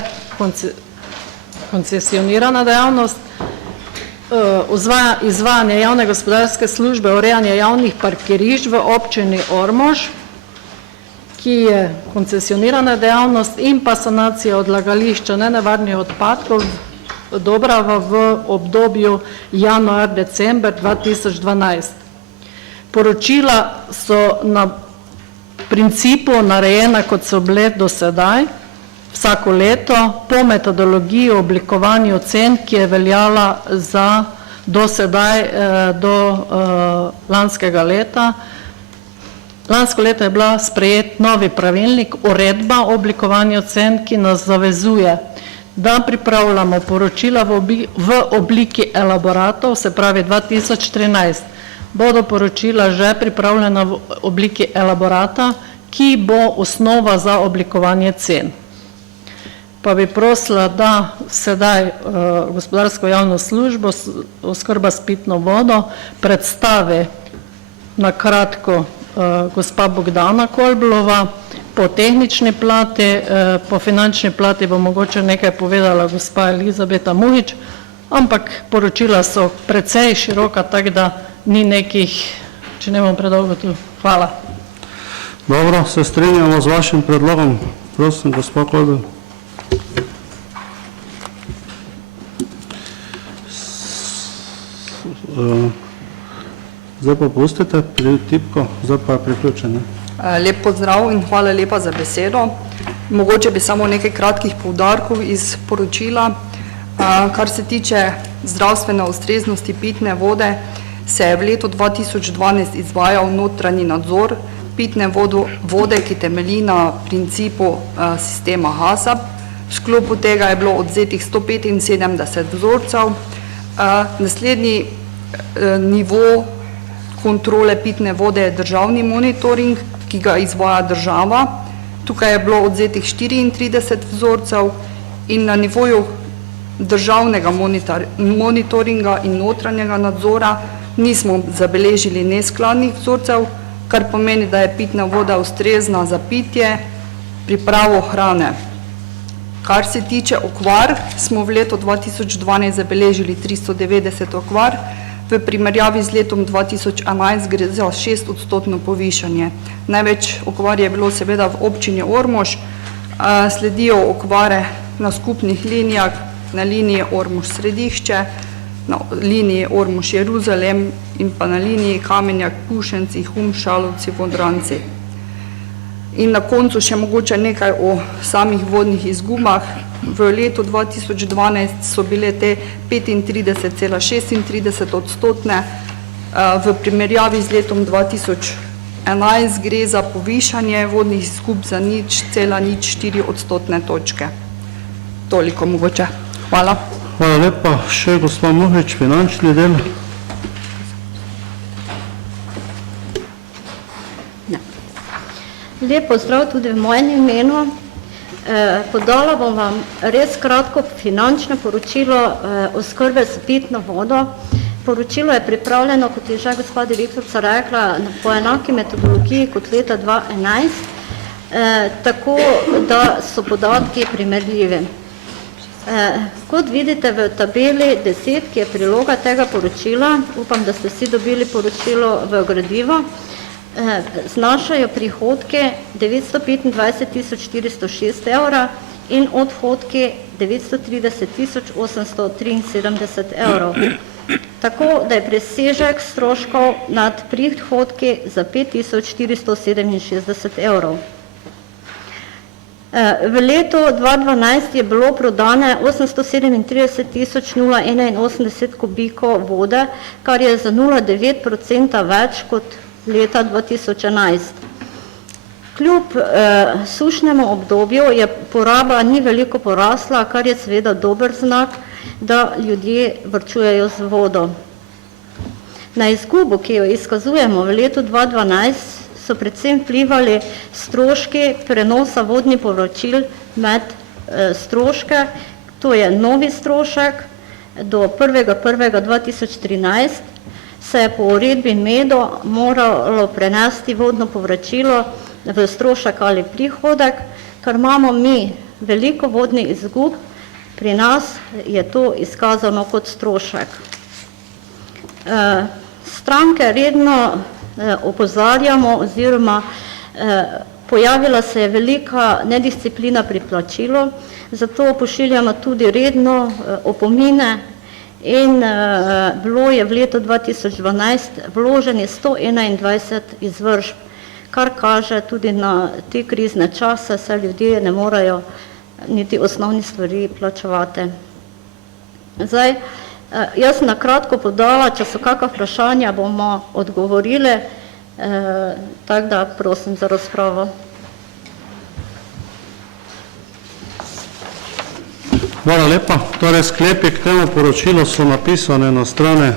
koncesionirana dejavnost. Izvajanje javne gospodarske službe urejanje javnih parkirišč v občini Ormož, ki je koncesionirana dejavnost, in pa sanacija odlagališča nenevarnih odpadkov Dobrava v obdobju januar-december 2012. Poročila so na principu narejena, kot so bile do sedaj, vsako leto, po metodologiji oblikovanju cen, ki je veljala za do sedaj, do lanskega leta. Lansko leto je bila sprejet novi pravilnik, uredba o oblikovanju cen, ki nas zavezuje, da pripravljamo poročila v obliki elaboratov, se pravi 2013. Bodo poročila že pripravljena v obliki elaborata, ki bo osnova za oblikovanje cen. Pa bi prosila, da sedaj gospodarsko javno službo oskrba s pitno vodo predstavi na kratko gospa Bogdana Kolblova, po tehnični plati, po finančni plati bo mogoče nekaj povedala gospa Elizabeta Muhič, ampak poročila so precej široka, tako da ni nekih, če ne bom predolgo tu. Hvala. Dobro, se strinjamo z vašim predlogom. Prosim, gospod Kolbel. Zdaj pa pustite tipko, zdaj pa je priključen. Lep pozdrav in hvala lepa za besedo. Mogoče bi samo nekaj kratkih poudarkov iz poročila. Kar se tiče zdravstvene ustreznosti pitne vode, se je v letu 2012 izvajal notranji nadzor pitne vode, ki temelji na principu sistema HACCP. V sklopu tega je bilo odzetih 175 vzorcev. Naslednji nivo kontrole pitne vode je državni monitoring, ki ga izvaja država. Tukaj je bilo odzetih 34 vzorcev in na nivoju državnega monitoringa in notranjega nadzora nismo zabeležili neskladnih vzorcev, kar pomeni, da je pitna voda ustrezna za pitje, pripravo hrane. Kar se tiče okvar, smo v letu 2012 zabeležili 390 okvar, v primerjavi z letom 2011 gre za 6% povišanje. Največ okvar je bilo seveda v občini Ormož, sledijo okvare na skupnih linijah, na liniji Ormož-Središče, na liniji Ormož-Jeruzalem in pa na liniji Kamenjak-Pušenci, Hum, Šalovci, Vodranci. In na koncu še mogoče nekaj o samih vodnih izgubah. V letu 2012 so bile te 35,36%, v primerjavi z letom 2011 gre za povišanje vodnih izgub za 0,04 točke. Toliko mogoče. Hvala. Hvala lepa. Še gospod Muhič, finančni del. Lep pozdrav tudi v mojem imenu. Podala bom vam res kratko finančno poročilo oskrbe s pitno vodo. Poročilo je pripravljeno, kot je že gospa direktorica rekla, po enaki metodologiji kot leta 2011, tako da so podatki primerljivi. Kot vidite v tabeli 10, ki je priloga tega poročila, upam, da ste vsi dobili poročilo v gradivo, znašajo prihodke 925.406 evra in odhodke 930.873 evrov. Tako da je presežek stroškov nad prihodki za 5.467 evrov. V letu 2012 je bilo prodane 837.081 kubikov vode, kar je za 0,9% več kot leta 2011. Kljub sušnemu obdobju je poraba ni veliko porasla, kar je seveda dober znak, da ljudje varčujejo z vodo. Na izgubo, ki jo izkazujemo v letu 2012, so predvsem vplivali stroški prenosa vodnih povračil med stroške, to je novi strošek, do 1.1.2013 se je po uredbi MEDO moralo prenesti vodno povračilo v strošek ali prihodek, ker imamo mi veliko vodnih izgub, pri nas je to izkazano kot strošek. Stranke redno opozarjamo oziroma pojavila se je velika nedisciplina pri plačilu, zato pošiljamo tudi redno opomine in bilo je v letu 2012 vloženi 121 izvršb, kar kaže tudi na te krizne čase, saj ljudje ne morejo niti osnovni stvari plačevati. Zdaj, jaz sem na kratko podala, če so kakšna vprašanja, bomo odgovorili, tako da prosim za razpravo. Hvala lepa. Torej, sklepi k temu poročilu so napisane na strani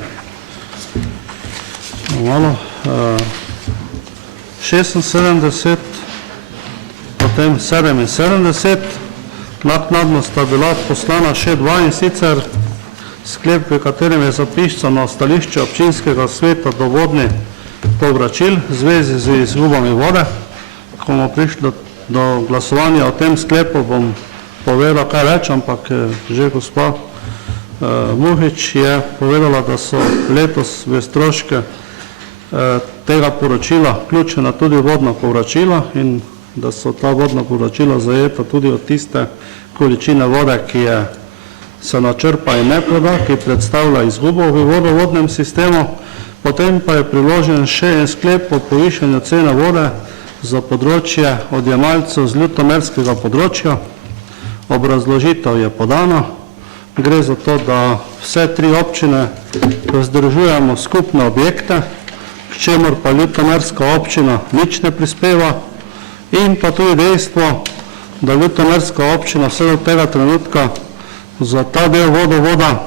76, potem 77, naknadno sta bila poslana še dva, in sicer sklep, v katerem je zapisano stališče občinskega sveta do vodnih povračil v zvezi z izgubami vode. Ko bomo prišli do glasovanja o tem sklepu, bom povedal kaj več, ampak že gospa Muhič je povedala, da so letos v stroške tega poročila vključena tudi vodna povračila in da so ta vodna povračila zajeta tudi od tiste količine vode, ki se načrpa in ne proda, ki predstavlja izgubo v vodovodnem sistemu. Potem pa je priložen še en sklep o povišanju cene vode za področje odjemalcev z ljutomerskega področja. Obrazložitev je podana. Gre za to, da vse 3 občine vzdržujemo skupne objekte, k čemur pa ljutomerska občina nič ne prispeva, in pa tudi dejstvo, da ljutomerska občina vse do tega trenutka za ta del vodovoda,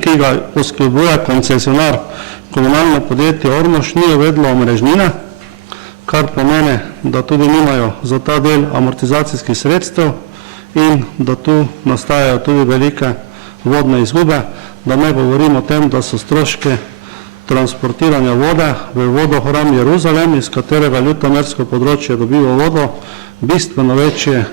ki ga oskrbuje koncesionar komunalno podjetje Ormož, ni uvedlo omrežnine, kar pomeni, da tudi nimajo za ta del amortizacijskih sredstev in da tu nastajajo tudi velike vodne izgube, da ne govorim o tem, da so stroški transportiranja vode v vodohram Jeruzalem, iz katerega ljutomersko področje dobiva vodo, bistveno večje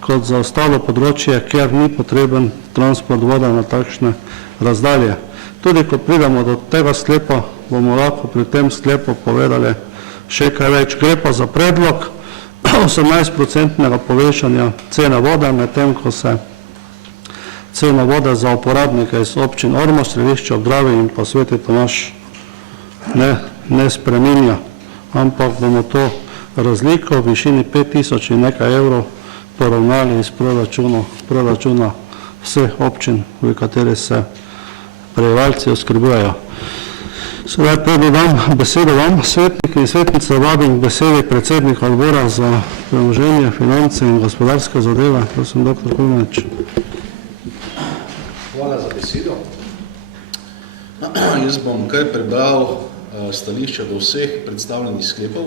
kot za ostalo področje, kjer ni potreben transport vode na takšne razdalje. Tudi ko pridemo do tega sklepa, bomo lahko pri tem sklepu povedali še kaj več. Gre pa za predlog 18% povečanja cene vode, medtem ko se cena vode za uporabnike iz občin Ormož, Središče ob Dravi in pa Sveti Tomaž ne spreminja, ampak bomo to razliko v višini 5000 in nekaj evrov poravnali iz proračuna vseh občin, v kateri se prebivalci oskrbujejo. Sedaj predam besedo vam, svetniki in svetnice, vabim k besedi predsednika odbora za premoženje, finance in gospodarske zadeve, prosim, dr. Kulmanič. Hvala za besedo. Jaz bom kar prebral stališča do vseh predstavljenih sklepov.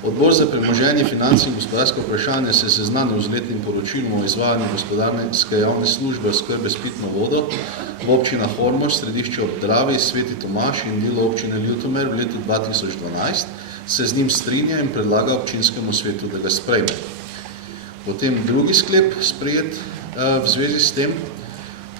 Odbor za premoženje, finance in gospodarske vprašanje se je seznanil z letnim poročilom o izvajanju gospodarske javne službe oskrbe s pitno vodo v občinah Ormož, Središče ob Dravi, Sveti Tomaž in delo občine Ljutomer v letu 2012, se z njim strinja in predlaga občinskemu svetu, da ga sprejme. Potem drugi sklep sprejet v zvezi s tem.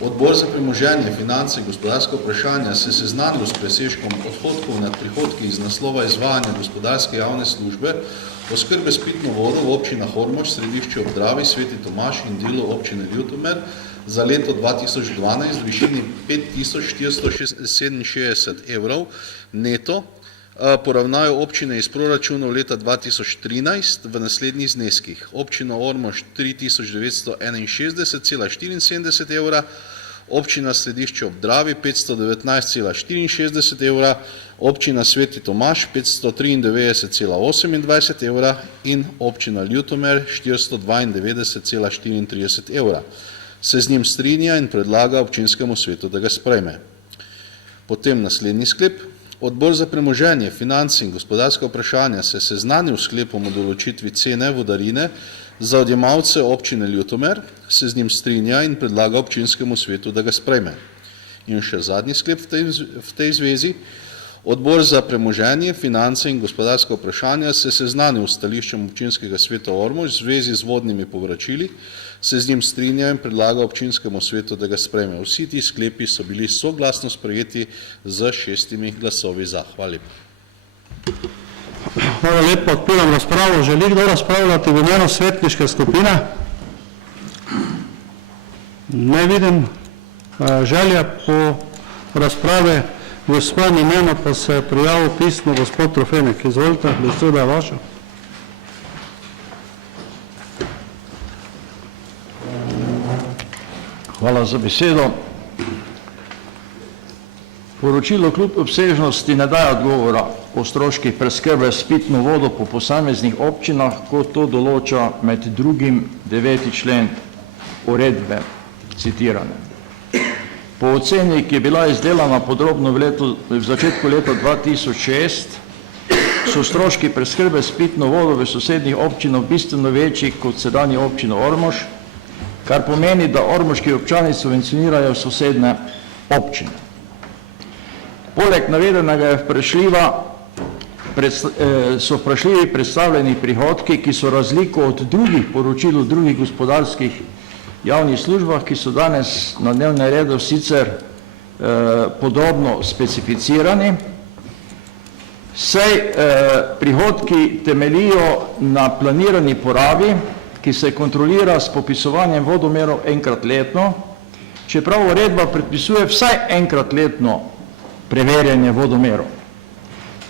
Odbor za premoženje, finance in gospodarske vprašanja se je seznanil s presežkom odhodkov nad prihodki iz naslova izvajanja gospodarske javne službe oskrbe s pitno vodo v občinah Ormož, Središče ob Dravi, Sveti Tomaž in delo občine Ljutomer za leto 2012 v višini 5467 evrov neto poravnajo občine iz proračunov leta 2013 v naslednjih zneskih. Občina Ormož 3961,74 evra, občina Središče ob Dravi 519,64 evra, občina Sveti Tomaž 593,28 evra in občina Ljutomer 492,34 evra. Se z njim strinja in predlaga občinskemu svetu, da ga sprejme. Potem naslednji sklep. Odbor za premoženje, finance in gospodarske vprašanja se je seznanil s sklepom o določitvi cene vodarine za odjemalce občine Ljutomer, se z njim strinja in predlaga občinskemu svetu, da ga sprejme. In še zadnji sklep v tej zvezi. Odbor za premoženje, finance in gospodarske vprašanja se je seznanil s stališčem občinskega sveta Ormož v zvezi z vodnimi povračili, se z njim strinja in predlaga občinskemu svetu, da ga sprejme. Vsi ti sklepi so bili soglasno sprejeti z 6 glasovi za. Hvala lepa. Hvala lepa, odpiram razpravo. Želi kdo razpravljati v imenu svetniške skupine? Ne vidim želje po razpravi. V svojem imenu pa se je prijavil pismo gospod Trofenik. Izvolite, beseda je vaša. Hvala za besedo. Poročilo kljub obsežnosti ne daje odgovora o stroških preskrbe s pitno vodo po posameznih občinah, kot to določa med drugim 9. člen uredbe, citirane. Po oceni, ki je bila izdelana podrobno v začetku leta 2006, so stroški preskrbe s pitno vodo v sosednjih občinah bistveno večji kot sedanji občino Ormož, kar pomeni, da ormoški občani subvencionirajo sosednje občine. Poleg navedenega so vprašljivi predstavljeni prihodki, ki so razliko od drugih poročil v drugih gospodarskih javnih službah, ki so danes na dnevnem redu sicer podrobno specificirani, saj prihodki temeljijo na planirani porabi, ki se kontrolira s popisovanjem vodomerov enkrat letno, čeprav uredba predpisuje vsaj enkrat letno preverjanje vodomerov.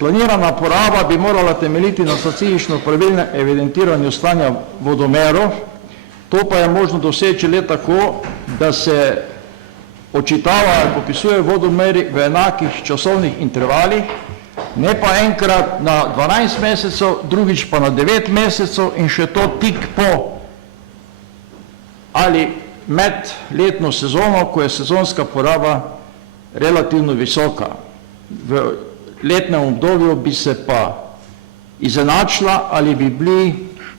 Planirana poraba bi morala temeljiti na statistično pravilnem evidentiranju stanja vodomerov, to pa je možno doseči le tako, da se očitava ali popisuje vodomeri v enakih časovnih intervalih, ne pa enkrat na 12 mesecev, drugič pa na 9 mesecev in še to tik po ali med letno sezono, ko je sezonska poraba relativno visoka. V letnem obdobju bi se pa izenačila ali bi bili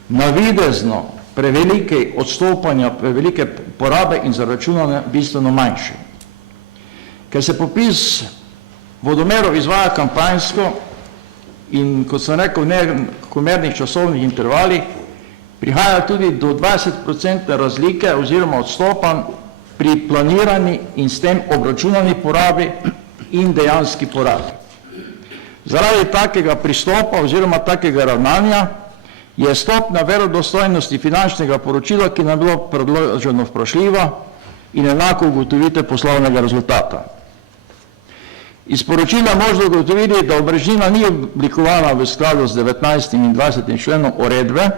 navidezno prevelike odstopanja, prevelike porabe in zaračunane bistveno manjše. Ker se popis vodomerov izvaja kampanjsko in, kot sem rekel, v nekomernih časovnih intervalih, prihaja tudi do 20% razlike oziroma odstopanj pri planirani in s tem obračunani porabi in dejanski porabi. Zaradi takega pristopa oziroma takega ravnanja je stopnja verodostojnosti finančnega poročila, ki nam je bilo predloženo, vprašljiva in enako ugotovite poslovnega rezultata. Iz poročila možno ugotoviti, da omrežnina ni oblikovana v skladu z 19. in 20. členom uredbe,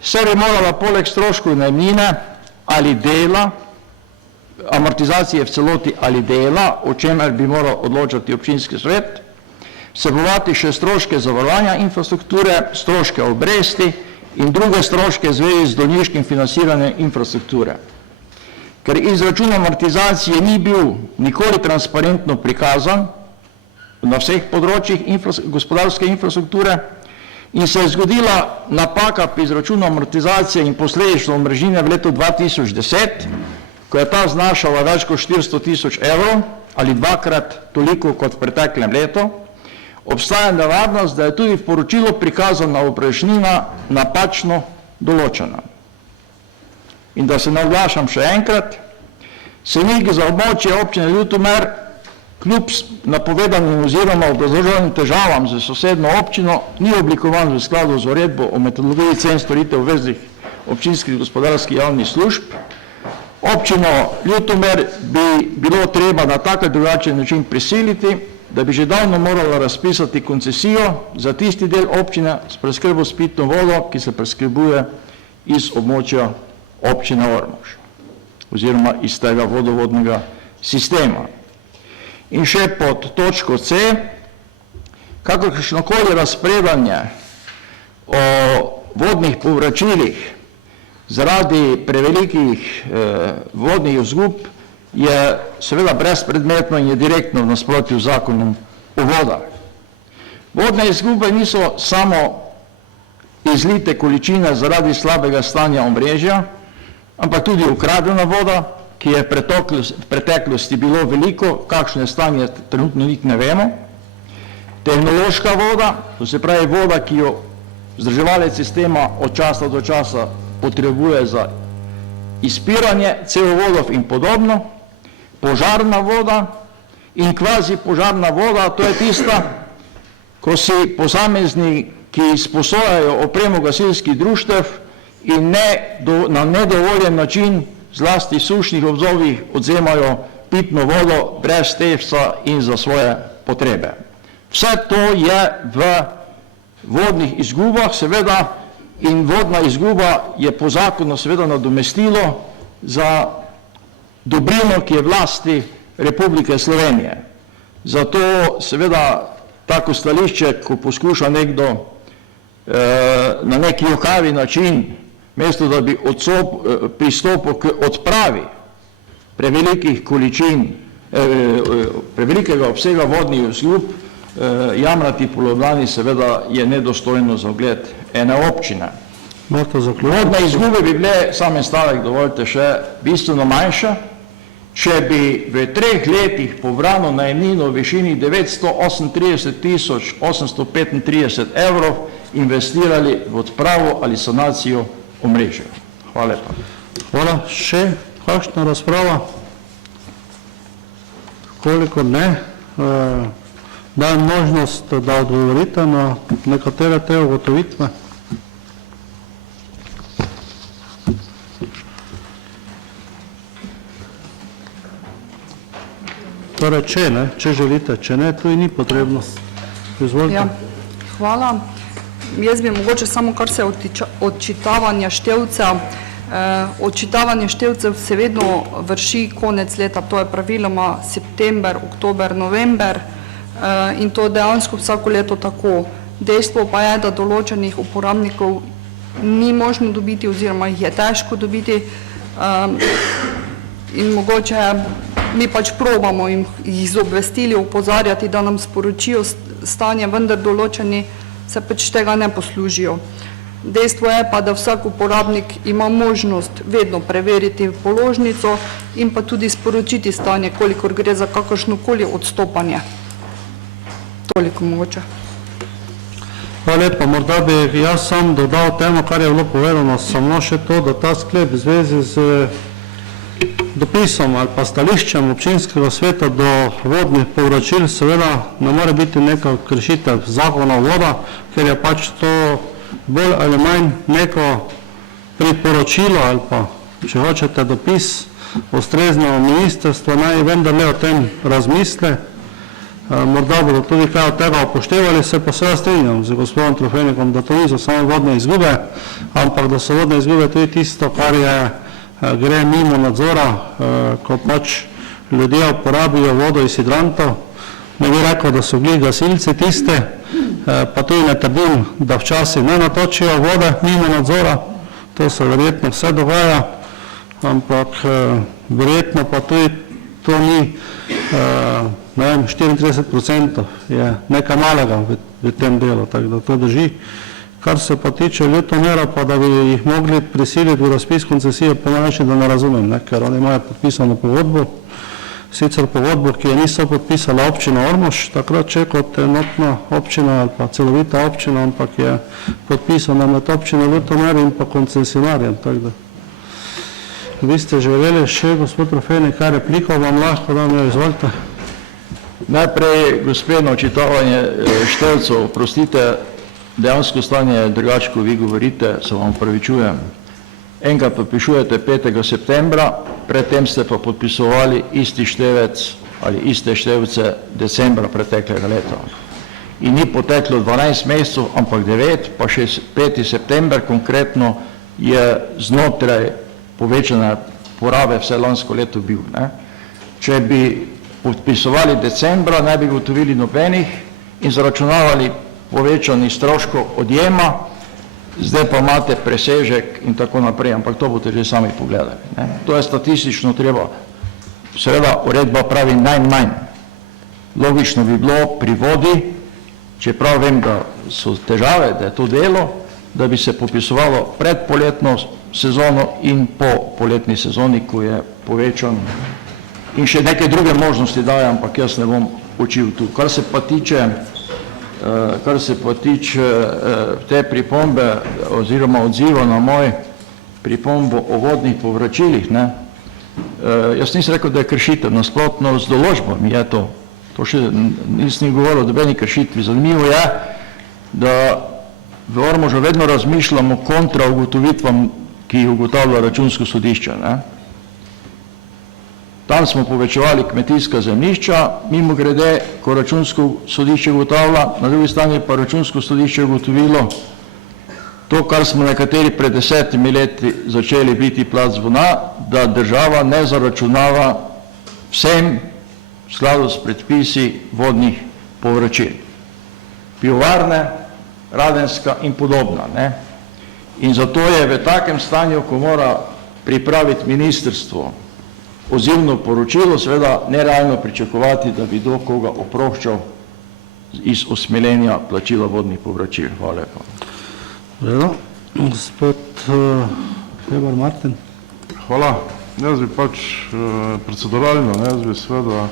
saj bi morala poleg stroškov najemnine ali dela, amortizacije v celoti ali dela, o čemer bi moral odločati občinski svet, vsebovati še stroške zavarovanja infrastrukture, stroške obresti in druge stroške v zvezi z dolžniškim financiranjem infrastrukture. Ker izračun amortizacije ni bil nikoli transparentno prikazan na vseh področjih gospodarske infrastrukture in se je zgodila napaka pri izračunu amortizacije in posledično omrežnine v letu 2010, ko je ta znašala več kot 400 tisoč evrov ali dvakrat toliko kot v preteklem letu, obstaja nevarnost, da je tudi v poročilu prikazana omrežnina napačno določena. In da se ne oglašam še enkrat, cenik za območje občine Ljutomer kljub napovedanim oziroma obrazloženim težavam z sosednjo občino ni oblikovan v skladu z uredbo o metodologiji cen storitev obveznih občinskih gospodarskih javnih služb. Občino Ljutomer bi bilo treba na tak ali drugačen način prisiliti, da bi že davno morala razpisati koncesijo za tisti del občine s preskrbo s pitno vodo, ki se preskrbuje iz območja občine Ormož oziroma iz tega vodovodnega sistema. In še pod točko C, kakršnokoli razpredanje o vodnih povračilih zaradi prevelikih vodnih izgub je seveda brezpredmetno in je direktno v nasprotju z zakonom o vodah. Vodne izgube niso samo izlite količine zaradi slabega stanja omrežja, ampak tudi ukradena voda, ki je v preteklosti bilo veliko, kakšno je stanje trenutno niti ne vemo, tehnološka voda, to se pravi voda, ki jo vzdrževalec sistema od časa do časa potrebuje za izpiranje cevovodov in podobno, požarna voda in kvazi požarna voda, to je tista, ko si posamezniki izposojajo opremo gasilskih društev in na nedovoljen način, zlasti sušnih obdobjih, odvzemajo pitno vodo brez tepca in za svoje potrebe. Vse to je v vodnih izgubah, seveda, in vodna izguba je po zakonu seveda nadomestilo za dobrino, ki je v lasti Republike Slovenije. Zato seveda tako stališče, ko poskuša nekdo na neki jokavi način, mesto da bi pristopil k odpravi prevelikih količin, prevelikega obsega vodnih izgub, jamrati po Ljubljani seveda je nedostojno za ugled ene občine. Vodne izgube bi bile, sam en stavek dovolite še, bistveno manjše, če bi v 3 letih pobrano najemnino v višini 938 835 evrov investirali v odpravo ali sanacijo omrežja. Hvala lepa. Hvala. Še kakšna razprava? Koliko ne, dajem možnost, da odgovorite na nekatere te ugotovitve. Torej, če želite, če ne, to ni potrebno. Izvolite. Ja, hvala. Jaz bi mogoče samo, kar se odčitavanja števcev. Odčitavanje števcev se vedno vrši konec leta, to je praviloma september, oktober, november in to dejansko vsako leto tako. Dejstvo pa je, da določenih uporabnikov ni možno dobiti oziroma jih je težko dobiti in mogoče mi pač probamo jih z obvestili opozarjati, da nam sporočijo stanje, vendar določeni se pač tega ne poslužijo. Dejstvo je pa, da vsak uporabnik ima možnost vedno preveriti položnico in pa tudi sporočiti stanje, kolikor gre za kakršnokoli odstopanje. Toliko mogoče. Hvala lepa, morda bi jaz sam dodal temu, kar je bilo povedano, samo še to, da ta sklep v zvezi z dopisom ali pa stališčem občinskega sveta do vodnih povračil seveda ne more biti neka kršitev zakona o vodah, ker je pač to bolj ali manj neko priporočilo ali pa, če hočete, dopis ustreznega ministrstva, naj vendarle o tem razmisle. Morda bodo tudi kaj od tega upoštevali, se pa seveda strinjam z gospodom Trofejnikom, da to niso samo vodne izgube, ampak da so vodne izgube tudi tisto, kar gre mimo nadzora, ko pač ljudje uporabijo vodo iz hidrantov. Ne bi rekel, da so bili gasilci tiste, pa tudi ne trdim, da včasih ne natočijo vode mimo nadzora, to se verjetno vse dogaja, ampak verjetno pa tudi to ni, ne vem, 34% je nekaj malega v tem delu, tako da to drži. Kar se pa tiče Ljutomera, pa da bi jih mogli prisiliti v razpis koncesije, pa največ, da ne razumem, ker oni imajo podpisano pogodbo, sicer pogodbo, ki je niso podpisala občina Ormož, takrat če kot enotna občina ali pa celovita občina, ampak je podpisana med občino Ljutomer in pa koncesionarjem, tako da. Vi ste želeli še, gospod Trofejnik, kaj repliko vam lahko dam, jo izvolite. Najprej, gospodno očitavanje števcev, prostite, dejansko stanje je drugače, ko vi govorite, se vam opravičujem. Enkrat podpišujete 5. septembra, predtem ste pa podpisovali isti števec ali iste števce decembra preteklega leta. In ni poteklo 12 mesecev, ampak 9, pa še 5. september konkretno je znotraj povečane porabe vse lansko leto bil. Če bi podpisovali decembra, ne bi gotovili nobenih in zaračunavali povečanih stroškov odjema, zdaj pa imate presežek in tako naprej, ampak to boste že sami pogledali. To je statistično treba, seveda uredba pravi najmanj. Logično bi bilo pri vodi, čeprav vem, da so težave, da je to delo, da bi se popisovalo pred poletno sezono in po poletni sezoni, ko je povečan. In še neke druge možnosti daje, ampak jaz ne bom učil tu. Kar se pa tiče te pripombe oziroma odziva na moj pripombo o vodnih povračilih, jaz nisem rekel, da je kršitev, nasprotno z določbami je to. To še nisem govoril o dobeni kršitvi. Zanimivo je, da v Ormožu vedno razmišljamo kontra ugotovitvam, ki jih ugotavlja Računsko sodišče. Tam smo povečevali kmetijska zemljišča, mimo grede, ko Računsko sodišče ugotavlja, na drugi strani pa Računsko sodišče ugotovilo to, kar smo nekateri pred 10 leti začeli biti plat zvona, da država ne zaračunava vsem v skladu s predpisi vodnih povračil. Pivovarne, Radenska in podobna. In zato je v takem stanju, ko mora pripraviti ministrstvo odzivno poročilo, seveda nerealno pričakovati, da bi do koga oproščal iz osmeljenja plačila vodnih povračil. Hvala lepa. Gospod Hebar Martin. Hvala. Jaz bi pač proceduralno, jaz bi seveda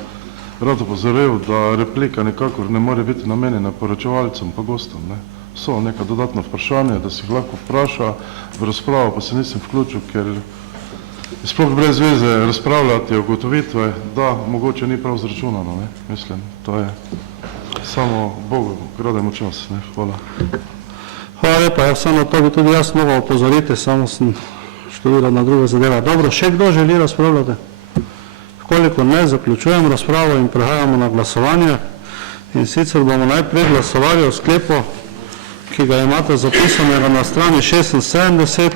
rad opozoril, da replika nekakor ne more biti namenjena poročevalcem pa gostom. So neka dodatna vprašanja, da si jih lahko vpraša, v razpravo pa se nisem vključil, ker je sploh brez veze razpravljati o ugotovitve, da mogoče ni prav zračunano. Mislim, to je samo Bogu, gradajmo čas. Hvala. Hvala lepa, jaz samo to bi tudi jaz mogel opozoriti, samo sem študiral na druge zadeve. Dobro, še kdo želi razpravljati? Koliko ne, zaključujem razpravo in prehajamo na glasovanje. In sicer bomo najprej glasovali o sklepu, ki ga imate zapisanega na strani 76.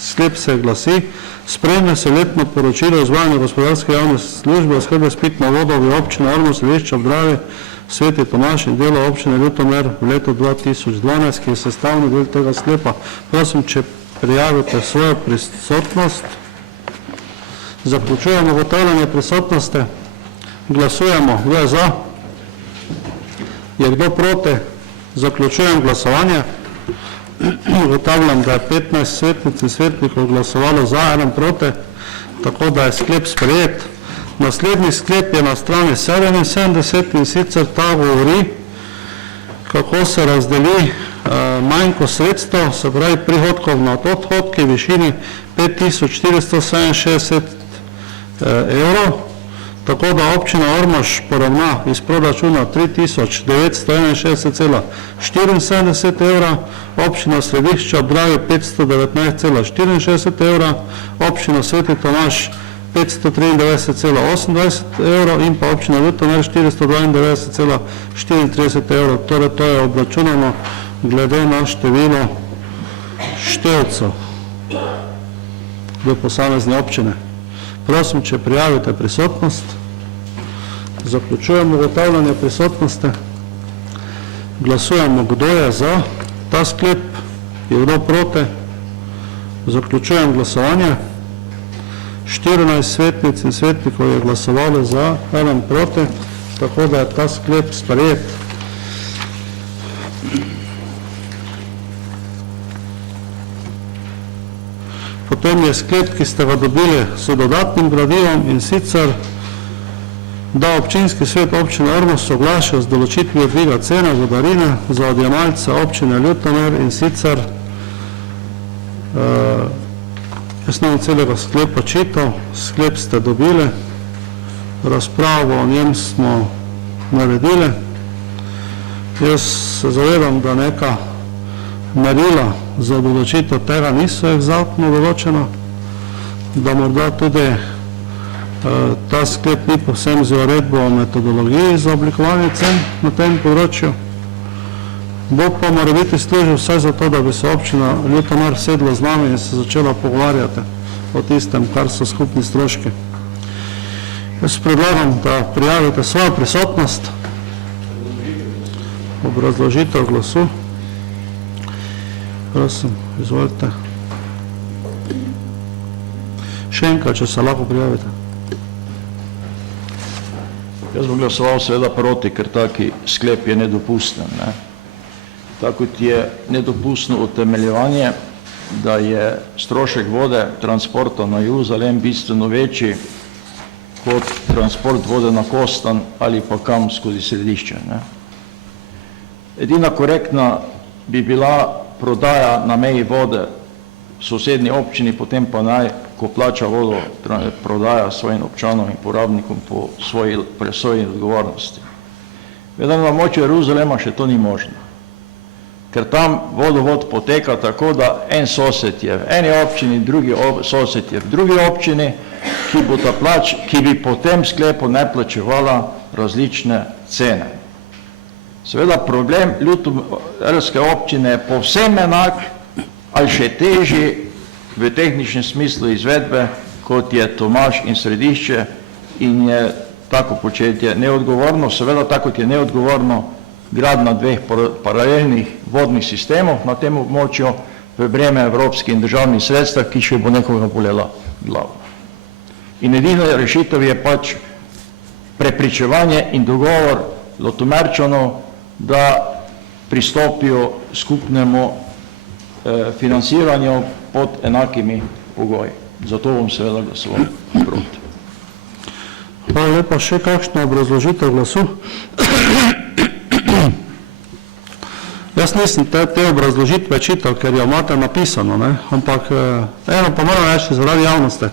Sklep se glasi: sprejme se letno poročilo o izvajanju gospodarske javne službe oskrbe s pitno vodo v občini Ormož, Središče ob Dravi, Sveti Tomaž in delo občine Ljutomer v letu 2012, ki je sestavni del tega sklepa. Prosim, če prijavite svojo prisotnost. Zaključujemo ugotavljanje prisotnosti. Glasujemo. Kdo je za? Je kdo proti? Zaključujem glasovanje. Ugotavljam, da je 15 svetnic in svetnikov glasovalo za, 1 proti, tako da je sklep sprejet. Naslednji sklep je na strani 77 in sicer ta govori, kako se razdeli manjko sredstev, se pravi prihodkov nad odhodki v višini 5467 evrov, tako da občina Ormož poravna iz proračuna 3961,74 evra, občina Središče ob Dravi 519,64 evra, občina Sveti Tomaž 593,28 evrov in pa občina Ljutomer 492,34 evrov. Torej to je obračunano glede na število števcev v posamezne občine. Prosim, če prijavite prisotnost. Zaključujemo ugotavljanje prisotnosti. Glasujemo, kdo je za ta sklep, je kdo proti. Zaključujem glasovanje. 14 svetnic in svetnikov je glasovalo za, 1 proti, tako da je ta sklep sprejet. Potem je sklep, ki ste ga dobili s dodatnim gradivom, in sicer, da občinski svet občine Ormož soglaša z določitvijo dviga cene vodarine za odjemalce občine Ljutomer, in sicer jaz ne bom celega sklepa čital, sklep ste dobili, razpravo o njem smo naredili. Jaz se zavedam, da neka merila za določitev tega niso egzaktno določena, da morda tudi ta sklep ni povsem z uredbo o metodologiji za oblikovanje cen na tem področju. Bo pa mora biti služil vsaj za to, da bi se občina Ljutomer sedla z nami in se začela pogovarjati o tistem, kar so skupni stroški. Jaz predlagam, da prijavite svojo prisotnost, obrazložitev glasu. Prosim, izvolite. Še enkrat, če se lahko prijavite. Jaz bom glasoval seveda proti, ker taki sklep je nedopusten. Tako kot je nedopustno utemeljevanje, da je strošek vode transporta na Jeruzalem bistveno večji kot transport vode na Kostanj ali pa kam skozi Središče. Edina korektna bi bila prodaja na meji vode v sosednji občini, potem pa naj, ko plača vodo, prodaja svojim občanom in porabnikom po svoji presoji odgovornosti. Vendar na območju Jeruzalema še to ni možno, ker tam vodovod poteka tako, da en sosed je v eni občini, drugi sosed je v drugi občini, ki bi po tem sklepu ne plačevala različne cene. Seveda problem ljutomerske občine je povsem enak ali še težji v tehničnem smislu izvedbe, kot je Tomaž in Središče, in je tako početje neodgovorno, seveda tako kot je neodgovorno gradnja 2 paralelnih vodnih sistemov na tem območju v breme evropskih in državnih sredstev, ki še bo nekoga bolela glava. In edina rešitev je pač prepričevanje in dogovor Ljutomerčanov, da pristopijo skupnemu financiranju pod enakimi pogoji. Zato bom seveda glasoval proti. Hvala lepa. Še kakšna obrazložitev glasu? Jaz nisem te obrazložitve čital, ker jo imate napisano, ampak eno pa moram reči zaradi javnosti.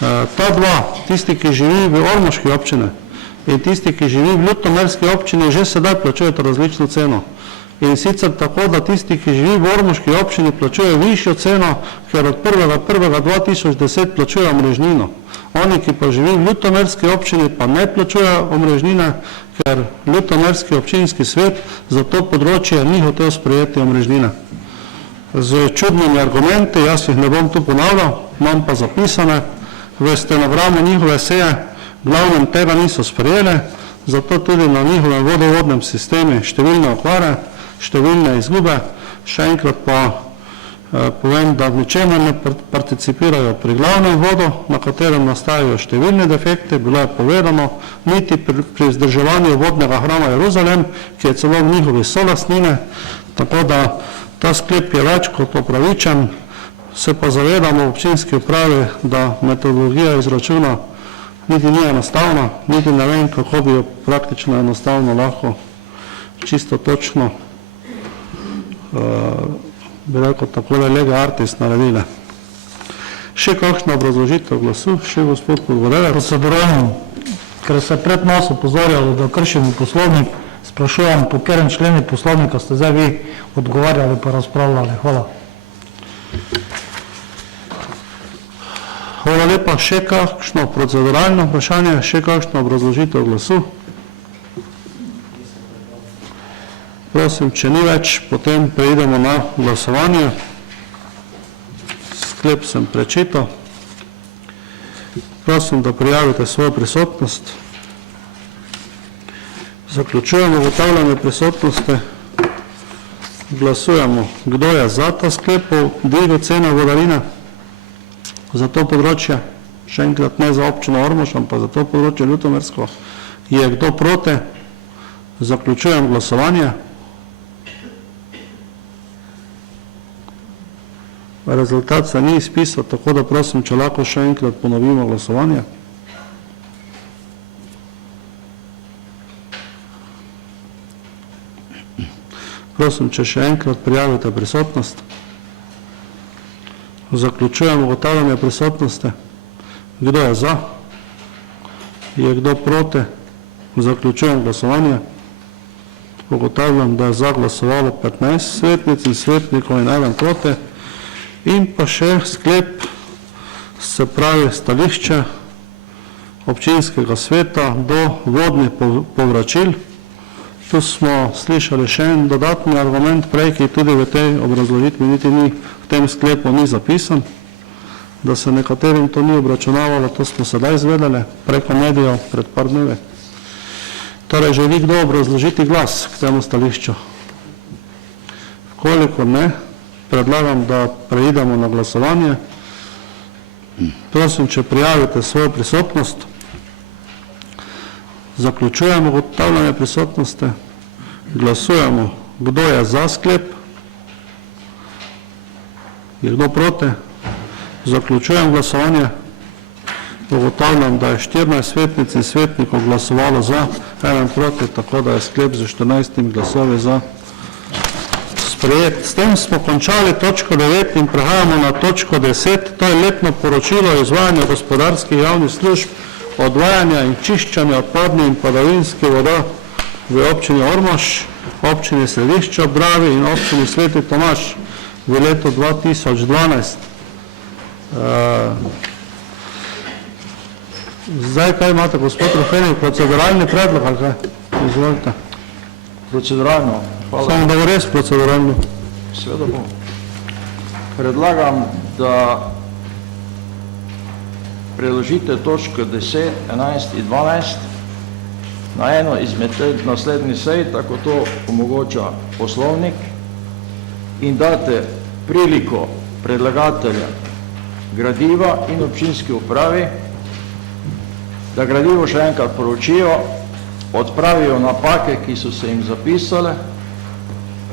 Ta dva, tisti, ki živi v ormoški občini in tisti, ki živi v ljutomerski občini, že sedaj plačujete različno ceno. In sicer tako, da tisti, ki živi v ormoški občini, plačuje višjo ceno, ker od 1.1.2010 plačujejo mrežnino. Oni, ki pa živi v ljutomerski občini, pa ne plačujejo omrežnine, ker ljutomerski občinski svet za to področje ni hotel sprejeti omrežnine. Z čudnimi argumenti, jaz jih ne bom tu ponavljal, imam pa zapisane, v stenogramu njihove seje, glavnem tega niso sprejeli, zato tudi na njihovem vodovodnem sistemu številne okvare, številne izgube. Še enkrat pa povem, da v ničemer ne participirajo pri glavnem vodu, na katerem nastajajo številni defekti, bilo je povedano, niti pri vzdrževanju vodnega hrama Jeruzalem, ki je celo v njihovi solastnine, tako da ta sklep je več kot upravičen. Se pa zavedamo v občinski upravi, da metodologija izračuna niti ni enostavna, niti ne vem, kako bi jo praktično enostavno lahko čisto točno bi rekel takole lege artis naredile. Še kakšna obrazložitev glasu, še gospod Podgorelec. Proceduralno, ker se pred nas opozorjalo, da kršimo poslovnik, sprašujem, po katerem členu poslovnika ste zdaj vi odgovarjali pa razpravljali. Hvala. Hvala lepa. Še kakšno proceduralno vprašanje, še kakšno obrazložitev glasu? Prosim, če ni več, potem preidemo na glasovanje. Sklep sem prečital. Prosim, da prijavite svojo prisotnost. Zaključujemo ugotavljanje prisotnosti. Glasujemo, kdo je za ta sklep o dvigu cene vodarine za to področje. Še enkrat ne za občino Ormož, ampak za to področje ljutomersko. Je kdo proti? Zaključujem glasovanje. Rezultat se ni izpisal, tako da prosim, če lahko še enkrat ponovimo glasovanje. Prosim, če še enkrat prijavite prisotnost. Zaključujem ugotavljanje prisotnosti. Kdo je za? Je kdo proti? Zaključujem glasovanje. Ugotavljam, da je za glasovalo 15 svetnic in svetnikov in 1 proti. In pa še sklep, se pravi stališče občinskega sveta do vodnih povračil. Tu smo slišali še en dodatni argument prej, ki tudi v tej obrazložitvi niti ni v tem sklepu ni zapisan, da se nekaterim to ni obračunavalo, to smo sedaj izvedeli preko medijev pred par dnevi. Torej, želi kdo obrazložiti glas k temu stališču? Koliko ne, predlagam, da preidemo na glasovanje. Prosim, če prijavite svojo prisotnost. Zaključujemo ugotavljanje prisotnosti. Glasujemo, kdo je za sklep. Je kdo proti? Zaključujem glasovanje. Ugotavljam, da je 14 svetnic in svetnikov glasovalo za, 1 proti, tako da je sklep z 14 glasovi za sprejet. S tem smo končali točko 9 in prehajamo na točko 10. To je letno poročilo o izvajanju gospodarskih javnih služb, odvajanja in čiščanja odpadnih in padavinskih voda v občini Ormož, občini Središče ob Dravi in občini Sveti Tomaž v letu 2012. Zdaj, kaj imate, gospod Rofenik, proceduralni predlog, ali kaj? Izvolite. Proceduralno. Hvala. Samo da bo res proceduralno. Seveda bom. Predlagam, da preložite točko 10, 11 in 12 na eno izmed naslednjih sej, tako to omogoča poslovnik, in date priliko predlagatelja gradiva in občinski upravi, da gradivo še enkrat poročijo, odpravijo napake, ki so se jim zapisale,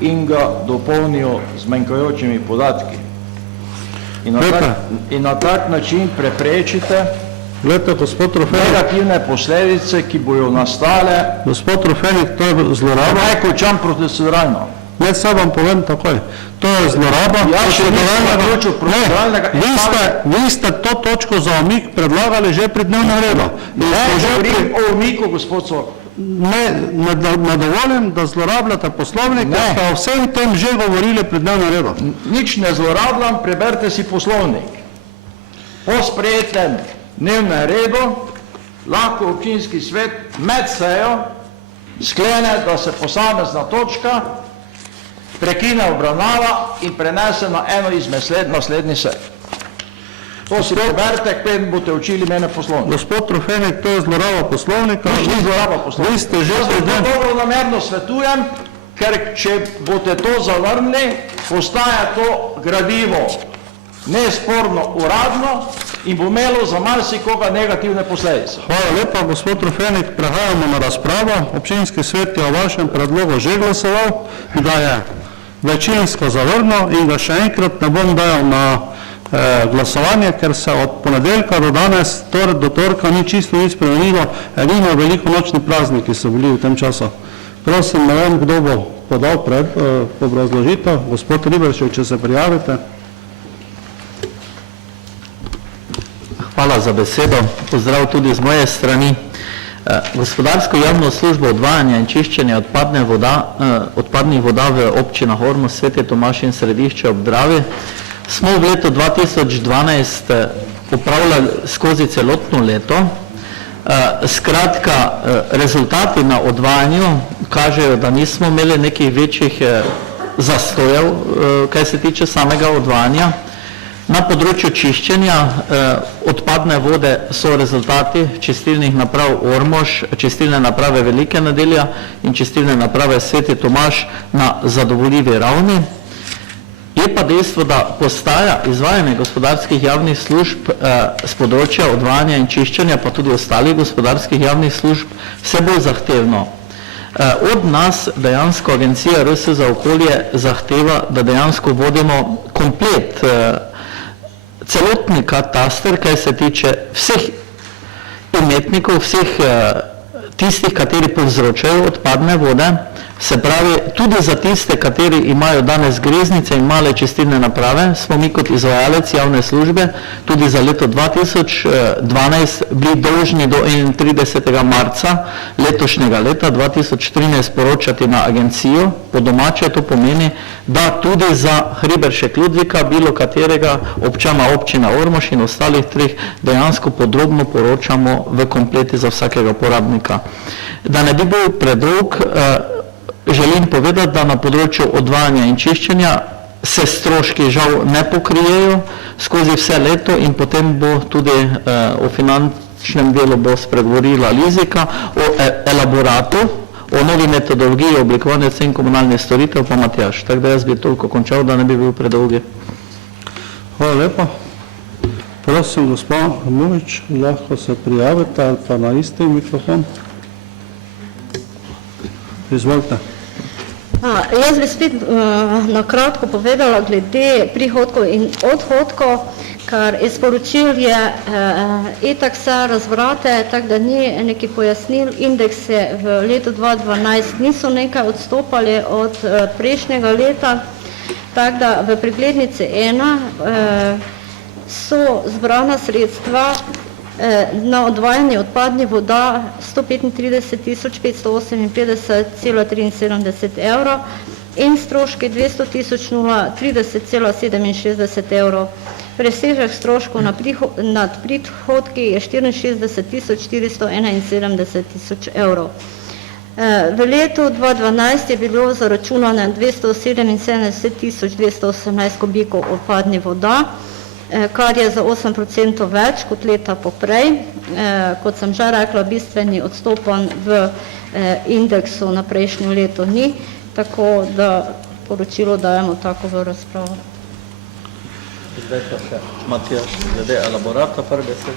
in ga dopolnijo z manjkajočimi podatki. In na tak način preprečite negativne posledice, ki bojo nastale. Gospod Rofenik, to je zloraba. Naj končam proceduralno. Ne, sad vam povem takoj. To je zloraba. Vi ste to točko za omik predlagali že pri dnevnem redu. Ne, govorim o omiku, gospod Sokol. Ne dovolim, da zlorabljate poslovnik, ker ste o vsem tem že govorili pri dnevnem redu. Nič ne zlorabljam, preberite si poslovnik. Po sprejetem dnevnem redu lahko občinski svet med sejo sklene, da se posamezna točka prekine obravnava in prenese na eno izmed naslednjih sej. To si preberite, preden boste učili mene poslovnika. Gospod Trofenik, to je zloraba poslovnika. Ni zloraba poslovnika. Vi ste že dobro namerno svetujem, ker če boste to zavrnili, postaja to gradivo nesporno uradno in bo imelo za marsikoga negativne posledice. Hvala lepa, gospod Trofenik. Prehajamo na razpravo. Občinski svet je o vašem predlogu že glasoval, da je večinsko zavrnil in ga še enkrat ne bom dajal na glasovanje, ker se od ponedeljka do danes, do torka ni čisto nič spremenilo, edino velikonočni prazniki so bili v tem času. Prosim, ne vem, kdo bo podal obrazložitev. Gospod Riberšek, če se prijavite. Hvala za besedo. Pozdrav tudi z moje strani. Gospodarsko javno službo odvajanja in čiščenja odpadnih voda v občinah Ormož, Sveti Tomaž in Središče ob Dravi smo v letu 2012 upravljali skozi celotno leto. Skratka, rezultati na odvajanju kažejo, da nismo imeli nekih večjih zastojev, kaj se tiče samega odvajanja. Na področju čiščenja odpadne vode so rezultati čistilnih naprav Ormož, čistilne naprave Velike Nedelja in čistilne naprave Sveti Tomaž na zadovoljivi ravni. Je pa dejstvo, da postaja izvajanje gospodarskih javnih služb z področja odvajanja in čiščenja, pa tudi ostalih gospodarskih javnih služb, vse bolj zahtevno. Od nas dejansko Agencija RS za okolje zahteva, da dejansko vodimo komplet celotni kataster, kaj se tiče vseh imetnikov, vseh tistih, kateri povzročajo odpadne vode, se pravi, tudi za tiste, kateri imajo danes greznice in male čistilne naprave, smo mi kot izvajalec javne službe tudi za leto 2012 bili dolžni do 31. marca letošnjega leta 2013 poročati na agencijo. Po domače to pomeni, da tudi za Hriberšek Ludvika, bilo katerega občana občina Ormož in ostalih treh dejansko podrobno poročamo v kompleti za vsakega porabnika. Da ne bi bil predolg, želim povedati, da na področju odvajanja in čiščenja se stroški žal ne pokrijejo skozi vse leto in potem bo tudi o finančnem delu bo spregovorila Lizika, o elaboratu, o novi metodologiji oblikovanja cen komunalnih storitev pa Matjaž. Tako da jaz bi toliko končal, da ne bi bil predolgi. Hvala lepa. Prosim, gospod Mujič, lahko se prijavite ali pa na isti mikrofon. Izvolite. Jaz bi spet na kratko povedala glede prihodkov in odhodkov, kar iz poročil je itak vse razvrate, tako da ni neki pojasnil. Indekse v letu 2012 niso nekaj odstopali od prejšnjega leta, tako da v preglednici 1 so zbrana sredstva na odvajanje odpadnih voda 135.558,73 evrov in stroški 200.030,67 evrov. Presežek stroškov nad prihodki je 64.471 evrov. V letu 2012 je bilo zaračunano 277.218 kubikov odpadnih voda, kar je za 8% več kot leta poprej. Kot sem že rekla, bistveni odstopanj v indeksu na prejšnjo leto ni, tako da poročilo dajemo tako v razpravo. Zdaj pa še Matjaž, glede elaborata prve se.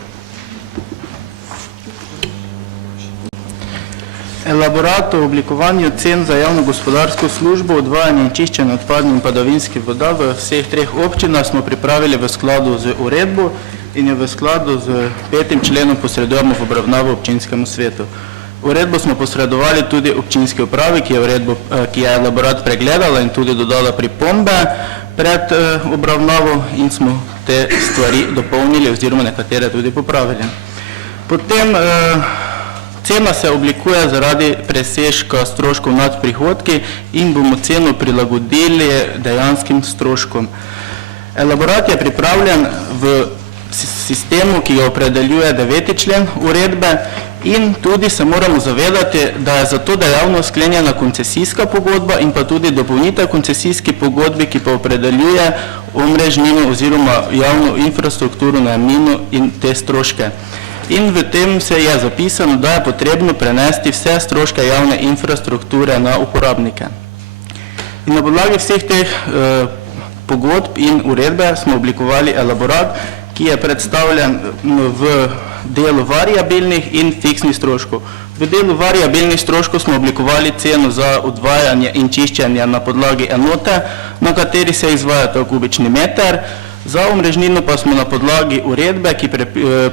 Elaborat o oblikovanju cen za javno gospodarsko službo, odvajanje in čiščenje odpadnih in padavinskih voda v vseh treh občinah smo pripravili v skladu z uredbo in jo v skladu z 5. členom posredujemo v obravnavo občinskemu svetu. Uredbo smo posredovali tudi občinski upravi, ki je elaborat pregledala in tudi dodala pripombe pred obravnavo in smo te stvari dopolnili oziroma nekatere tudi popravili. Potem cena se oblikuje zaradi presežka stroškov nad prihodki in bomo ceno prilagodili dejanskim stroškom. Elaborat je pripravljen v sistemu, ki ga opredeljuje 9. člen uredbe, in tudi se moramo zavedati, da je za to dejavnost sklenjena koncesijska pogodba in pa tudi dopolnitev koncesijski pogodbi, ki pa opredeljuje omrežnino oziroma javno infrastrukturo, najemnino in te stroške. In v tem se je zapisano, da je potrebno prenesti vse stroške javne infrastrukture na uporabnike. In na podlagi vseh teh pogodb in uredbe smo oblikovali elaborat, ki je predstavljen v delu variabilnih in fiksnih stroškov. V delu variabilnih stroškov smo oblikovali ceno za odvajanje in čiščenje na podlagi enote, na kateri se izvaja ta kubični meter. Za omrežnino pa smo na podlagi uredbe, ki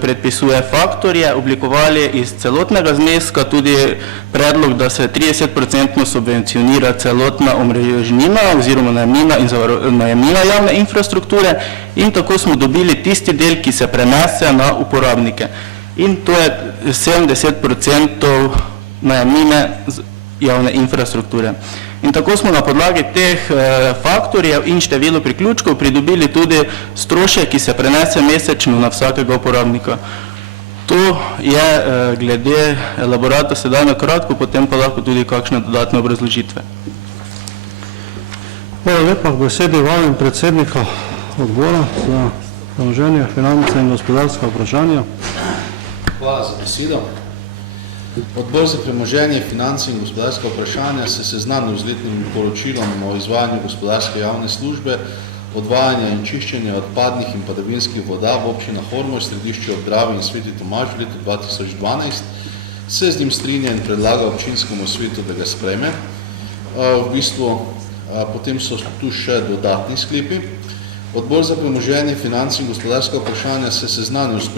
predpisuje faktorje, oblikovali iz celotnega zneska tudi predlog, da se 30% subvencionira celotna omrežnina oziroma najemnina javne infrastrukture, in tako smo dobili tisti del, ki se prenese na uporabnike. In to je 70% najemnine javne infrastrukture. In tako smo na podlagi teh faktorjev in število priključkov pridobili tudi strošek, ki se prenese mesečno na vsakega uporabnika. To je glede elaborata sedaj na kratko, potem pa lahko tudi kakšne dodatne obrazložitve. Hvala lepa, k besedi vabim predsednika odbora za premoženje, finance in gospodarska vprašanja. Hvala za besedo. Odbor za premoženje, finance in gospodarska vprašanja se seznanil z letnim poročilom o izvajanju gospodarske javne službe, odvajanja in čiščenja odpadnih in padavinskih voda v občinah Ormož, Središče ob Dravi in Sveti Tomaž v letu 2012, se z njim strinja in predlaga občinskemu svetu, da ga sprejme. V bistvu potem so tu še dodatni sklepi. Odbor za premoženje, finance in gospodarska vprašanja se seznanil s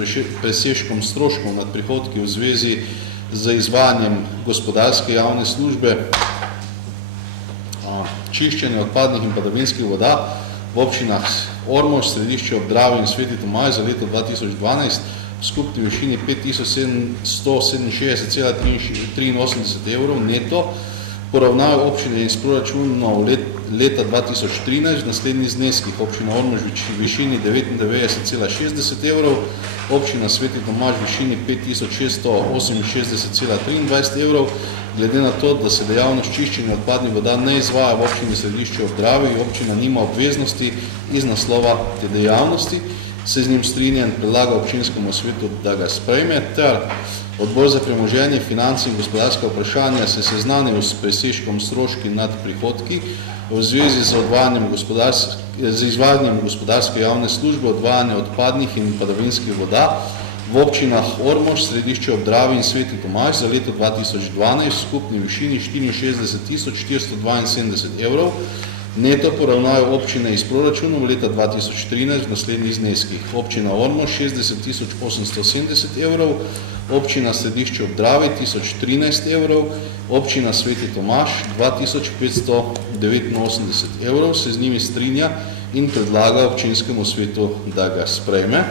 presežkom stroškov nad prihodki v zvezi z izvajanjem gospodarske javne službe čiščenja odpadnih in padavinskih voda v občinah Ormož, Središče ob Dravi in Sveti Tomaž za leto 2012 v skupni višini 5167,83 evrov neto, poravnajo občine iz proračunov leta 2013 v naslednjih zneskih: občina Ormož v višini 99,60 evrov, občina Sveti Tomaž v višini 5668,23 evrov. Glede na to, da se dejavnost čiščenja odpadnih voda ne izvaja v občini Središče ob Dravi, občina nima obveznosti iz naslova te dejavnosti, se z njim strinja in predlaga občinskemu svetu, da ga sprejme, ter Odbor za premoženje, finance in gospodarska vprašanja se seznanil s presežkom stroški nad prihodki v zvezi z izvajanjem gospodarske javne službe odvajanja odpadnih in padavinskih voda v občinah Ormož, Središče ob Dravi in Sveti Tomaž za leto 2012 v skupni višini 64.472 evrov. Neto poravnajo občine iz proračunov leta 2013 v naslednjih zneskih: občina Ormož 60.870 evrov, občina Središče ob Dravi 1013 evrov, občina Sveti Tomaž 2589 evrov, se z njimi strinja in predlaga občinskemu svetu, da ga sprejme.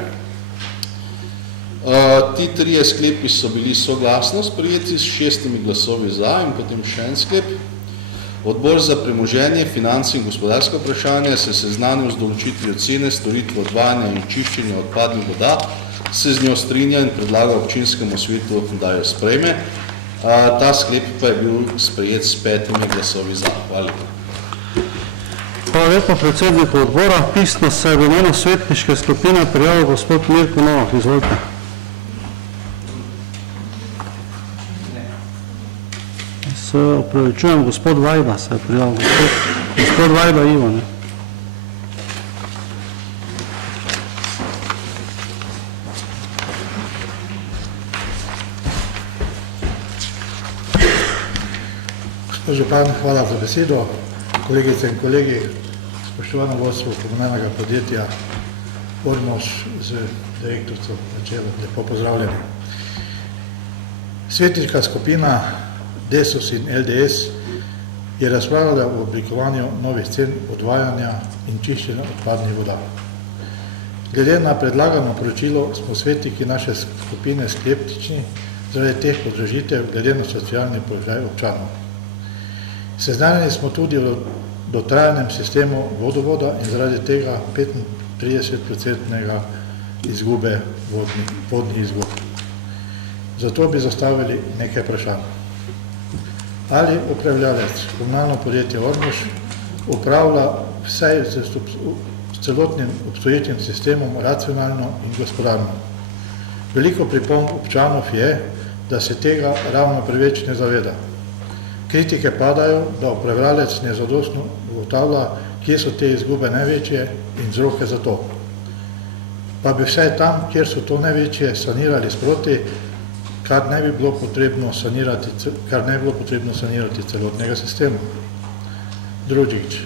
Ti trije sklepi so bili soglasno sprejeti s 6 glasovi za in potem še en sklep. Odbor za premoženje, finance in gospodarska vprašanja se seznanil z določitvijo cene storitve odvajanja in čiščenja odpadnih voda, se z njo strinja in predlaga občinskemu svetu, da jo sprejme. Ta sklep pa je bil sprejet s 5 glasovi za. Hvala lepa. Hvala lepa predsedniku odbora. Pisno se je v imenu svetniške skupine prijavil gospod Mirko Novak. Izvolite. Se opravičujem, gospod Vajda se je prijavil. Gospod Vajda Ivan. Gospod župan, hvala za besedo. Kolegice in kolegi, spoštovano vodstvo komunalnega podjetja Ormož z direktorico na čelu, lepo pozdravljeni. Svetniška skupina DESUS in LDS je razpravljala o oblikovanju novih cen odvajanja in čiščenja odpadnih voda. Glede na predlagano poročilo smo svetniki naše skupine skeptični zaradi teh podražitev glede na socialni položaj občanov. Seznanjeni smo tudi o dotrajanem sistemu vodovoda in zaradi tega 35% izgube vodnih izgub. Zato bi zastavili nekaj vprašanj. Ali upravljalec komunalno podjetje Ormož upravlja vsaj s celotnim obstoječim sistemom racionalno in gospodarno? Veliko pripomb občanov je, da se tega ravno preveč ne zaveda. Kritike padajo, da upravljalec nezadostno ugotavlja, kje so te izgube največje in vzroke za to. Pa bi vsaj tam, kjer so to največje, sanirali sproti, kar ne bi bilo potrebno sanirati celotnega sistema. Drugič,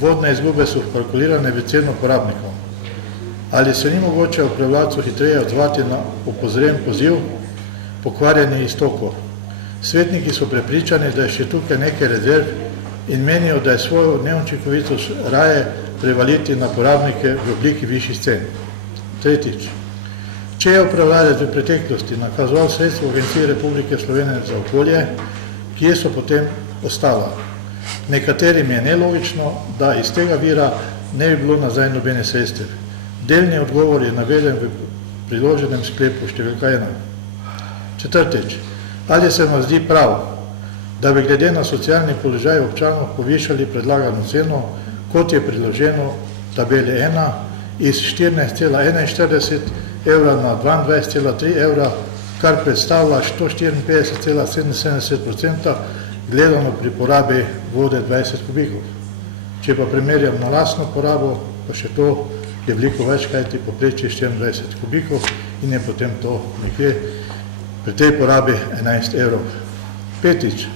vodne izgube so vkalkulirane v ceno porabnikov. Ali se ni mogoče upravljalcu hitreje odzvati na opozorjen poziv pokvarjanje iztokov? Svetniki so prepričani, da je še tukaj nekaj rezerv in menijo, da je svojo neučinkovitost raje prevaliti na porabnike v obliki višjih cen. Tretjič, če je upravljalec v preteklosti nakazoval sredstva Agencije Republike Slovenije za okolje, kje so potem ostala? Nekaterim je nelogično, da iz tega vira ne bi bilo nazaj nobene sredstev. Delni odgovor je naveden v priloženem sklepu številka 1. Četrtič, ali se vam zdi prav, da bi glede na socialni položaj občanov povišali predlagano ceno, kot je priloženo tabeli 1, iz 14,41 evra na 22,3 evra, kar predstavlja 154,77% gledano pri porabi vode 20 kubikov. Če pa primerjam na lastno porabo, pa še to je veliko več, kajti povprečje 24 kubikov in je potem to nekje pri tej porabi 11 evrov. Petič,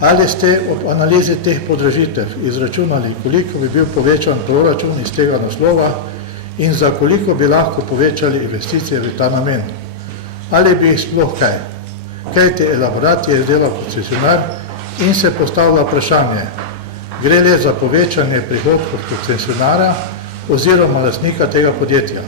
ali ste ob analizi teh podražitev izračunali, koliko bi bil povečan proračun iz tega naslova in za koliko bi lahko povečali investicije v ta namen? Ali bi jih sploh kaj? Kajti elaborat je izdelal koncesionar in se postavlja vprašanje, gre le za povečanje prihodkov koncesionara oziroma lastnika tega podjetja.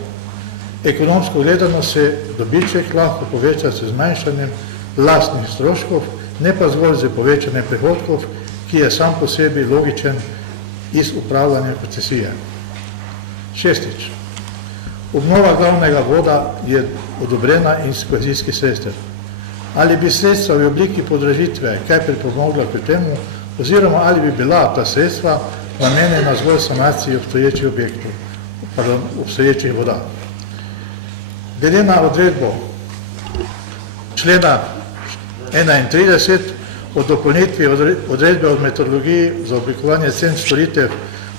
Ekonomsko gledano se dobiček lahko poveča z zmanjšanjem lastnih stroškov, ne pa zgolj z povečanjem prihodkov, ki je sam po sebi logičen iz upravljanja koncesije. Šestič, obnova glavnega voda je odobrena iz kohezijskih sredstev. Ali bi sredstva v obliki podražitve kaj pripomogla pri temu, oziroma ali bi bila ta sredstva namenjena zgolj sanaciji obstoječih objektov, obstoječih voda. Glede na odredbo člena 31 o dopolnitvi odredbe o metodologiji za oblikovanje cen storitev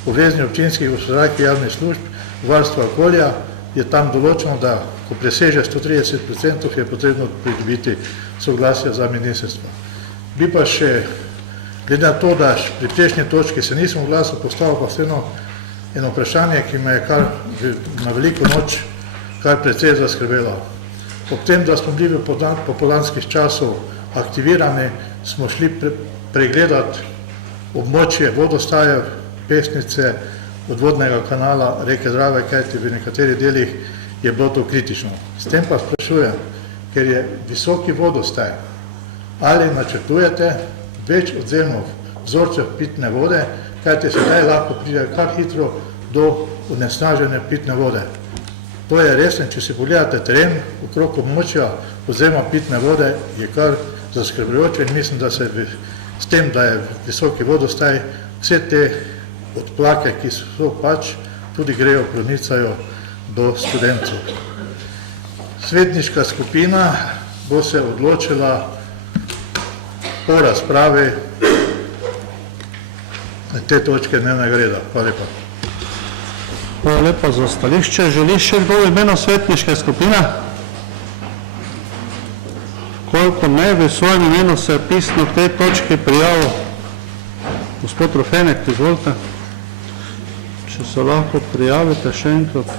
obveznih občinskih gospodarskih javnih služb varstva okolja, je tam določeno, da ko preseže 130% je potrebno pridobiti soglasje za ministrstvo. Bi pa še, glede na to, da pri prejšnji točki se nisem oglasil, postavil pa vseeno eno vprašanje, ki me je kar na veliko noč kar precej zaskrbelo. Ob tem, da smo bili v popoldanskih časov aktivirani, smo šli pregledati območje vodostajev, Pesnice, odvodnega kanala reke Drave, kajti v nekaterih delih je bilo to kritično. S tem pa sprašujem, ker je visoki vodostaj, ali načrtujete več odzemov vzorcev pitne vode, kajti sedaj lahko pride kar hitro do onesnažene pitne vode. To je resno, če si pogledate teren okrog območja odzema pitne vode, je kar zaskrbljujoče in mislim, da se s tem, da je visoki vodostaj, vse te odplake, ki so pač, tudi grejo, pronicajo do studencev. Svetniška skupina bo se odločila po razpravi na te točke dnevnega reda. Hvala lepa. Hvala lepa za stališče. Želi še kdo v imenu svetniške skupine? Koliko ne, v svojem imenu se je pisno v tej točki prijavil gospod Rofenek, izvolite. Če se lahko prijavite še enkrat.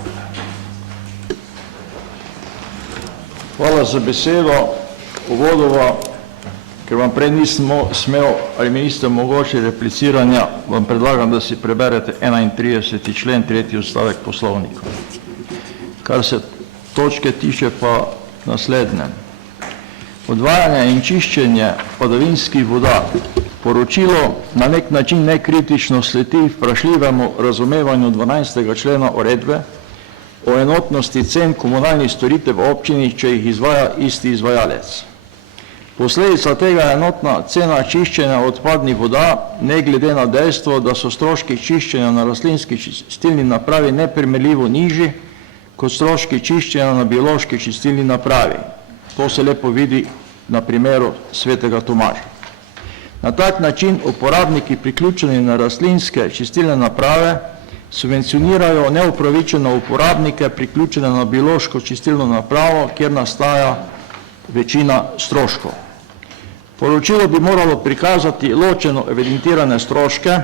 Hvala za besedo. Uvodoma, ker vam prej nisem smel ali mi niste omogočili repliciranja, vam predlagam, da si preberete 31. člen, 3. odstavek poslovnika. Kar se točke tiče pa naslednje. Odvajanje in čiščenje padavinskih voda. Poročilo na nek način nekritično sledi vprašljivemu razumevanju 12. člena uredbe, o enotnosti cen komunalnih storitev v občini, če jih izvaja isti izvajalec. Posledica tega je enotna cena čiščenja odpadnih voda, ne glede na dejstvo, da so stroški čiščenja na rastlinski čistilni napravi neprimerljivo nižji kot stroški čiščenja na biološki čistilni napravi. To se lepo vidi na primeru Svetega Tomaža. Na tak način uporabniki priključeni na rastlinske čistilne naprave subvencionirajo neupravičeno uporabnike priključene na biološko čistilno napravo, kjer nastaja večina stroškov. Poročilo bi moralo prikazati ločeno evidentirane stroške,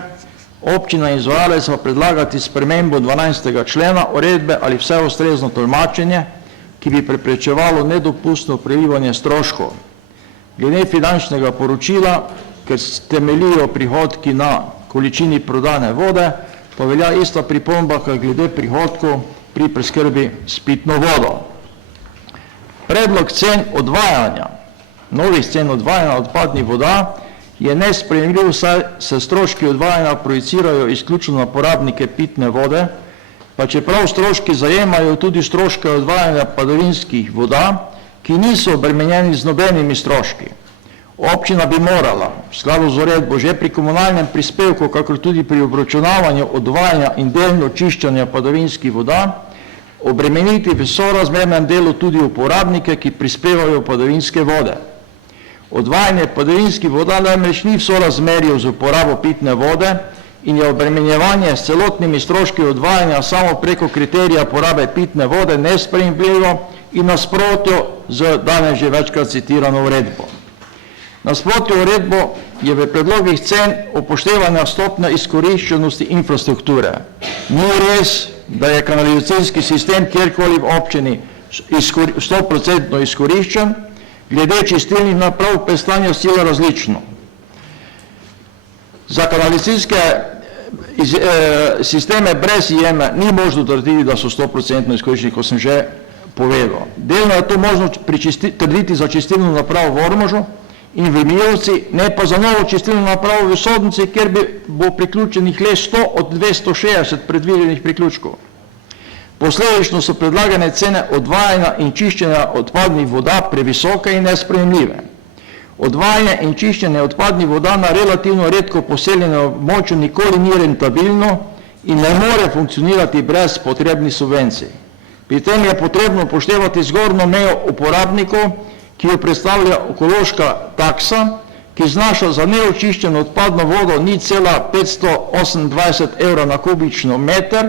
občina in izvajalec pa predlagati spremembo 12. člena uredbe ali vse ustrezno tolmačenje, ki bi preprečevalo nedopustno prelivanje stroškov. Glede finančnega poročila, ker temeljijo prihodki na količini prodane vode, pa velja ista pripomba, kot glede prihodkov pri preskrbi s pitno vodo. Predlog cen odvajanja, novih cen odvajanja odpadnih voda je nesprejemljiv, saj se stroški odvajanja projicirajo izključno na porabnike pitne vode, pa čeprav stroški zajemajo tudi stroške odvajanja padavinskih voda, ki niso obremenjeni z nobenimi stroški. Občina bi morala, v skladu z uredbo, že pri komunalnem prispevku, kakor tudi pri obračunavanju odvajanja in delno čiščenja padavinskih voda, obremeniti v sorazmernem delu tudi uporabnike, ki prispevajo padavinske vode. Odvajanje padavinskih voda namreč ni v sorazmerju z uporabo pitne vode in je obremenjevanje s celotnimi stroški odvajanja samo preko kriterija porabe pitne vode nesprejemljivo in nasprotju z danes že večkrat citirano uredbo. Nasprotju uredbo je v predlogih cen upoštevanja stopnja izkoriščenosti infrastrukture. Ni res, da je kanalizacijski sistem kjerkoli v občini 100% izkoriščen, glede čistilnih naprav pa je stanje sila različno. Za kanalizacijske sisteme brez izjeme ni možno trditi, da so 100% izkoriščeni, kot sem že povedal. Delno je to možno trditi za čistilno napravo v Ormožu in v Milovci, ne pa za novo čistilno napravo v Sodnici, kjer bo priključenih le 100 od 260 predvidenih priključkov. Posledično so predlagane cene odvajanja in čiščenja odpadnih voda previsoke in nesprejemljive. Odvajanje in čiščenje odpadnih voda na relativno redko poseljenem območju nikoli ni rentabilno in ne more funkcionirati brez potrebnih subvencij. Pri tem je potrebno upoštevati zgornjo mejo uporabnikov, ki jo predstavlja ekološka taksa, ki znaša za neočiščeno odpadno vodo 0,528 evra na kubično meter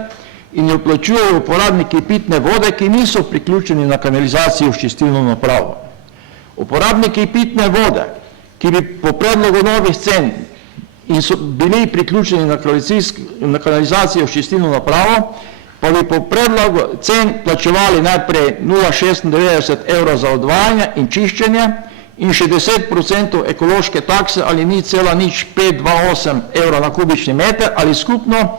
in jo plačujejo uporabniki pitne vode, ki niso priključeni na kanalizacijo s čistilno napravo. Uporabniki pitne vode, ki bi po predlogu novih cen in so bili priključeni na kanalizacijo s čistilno napravo, pa bi po predlogu cen plačevali najprej 0,96 evra za odvajanje in čiščenje in še 10% ekološke takse ali 0,0528 evra na kubični meter ali skupno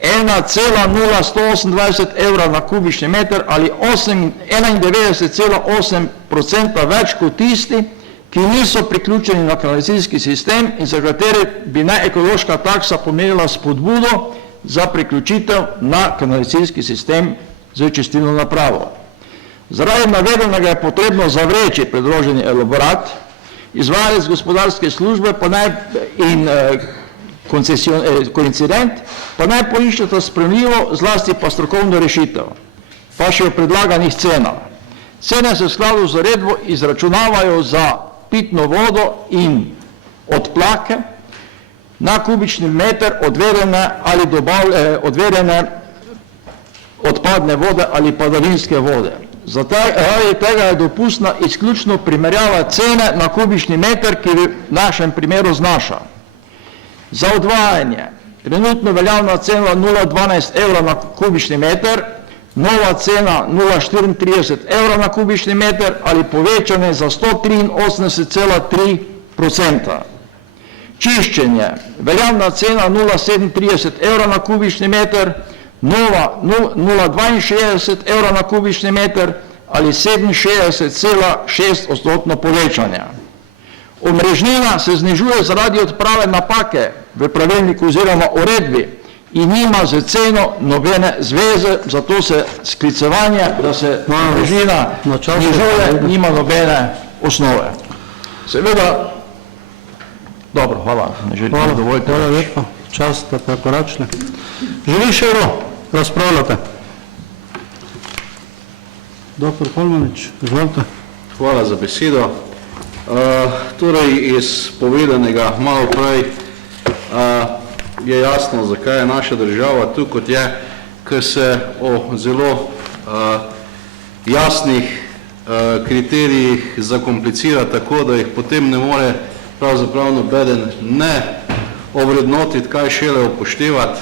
1,0128 evra na kubični meter ali 91,8% več kot tisti, ki niso priključeni na kanalizacijski sistem in za katere bi naj ekološka taksa pomenila spodbudo za priključitev na kanalizacijski sistem z čistilno napravo. Zaradi navedenega je potrebno zavreči predloženi elaborat, izvajalec gospodarske službe pa naj in koincident pa naj poiščeta sprejemljivo, zlasti pa strokovno rešitev, pa še v predlaganih cenah. Cene se v skladu z uredbo izračunavajo za pitno vodo in odplake na kubični meter odvedene odpadne vode ali padavinske vode. Zaradi tega je dopustna izključno primerjava cene na kubični meter, ki v našem primeru znaša. Za odvajanje trenutno veljavna cena 0,12 evra na kubični meter, nova cena 0,34 evra na kubični meter ali povečanje za 183,3%. Čiščenje, veljavna cena 0,37 evra na kubični meter, nova 0,62 evra na kubični meter ali 67,6% povečanja. Omrežnina se znižuje zaradi odprave napake v pravilniku oziroma uredbi, in nima z ceno nobene zveze, zato se sklicevanje, da se družina nižuje, nima nobene osnove. Seveda, dobro, hvala, ne želim dovoljte. Hvala lepa, čas da prekoračne. Želi še razpravljate? Dr. Kolmanič, izvolite. Hvala za besedo. Torej, iz povedanega malo prej je jasno, zakaj je naša država tu, kot je, ker se o zelo jasnih kriterijih zakomplicira tako, da jih potem ne more pravzaprav nobeden ne ovrednotiti, kaj šele upoštevati.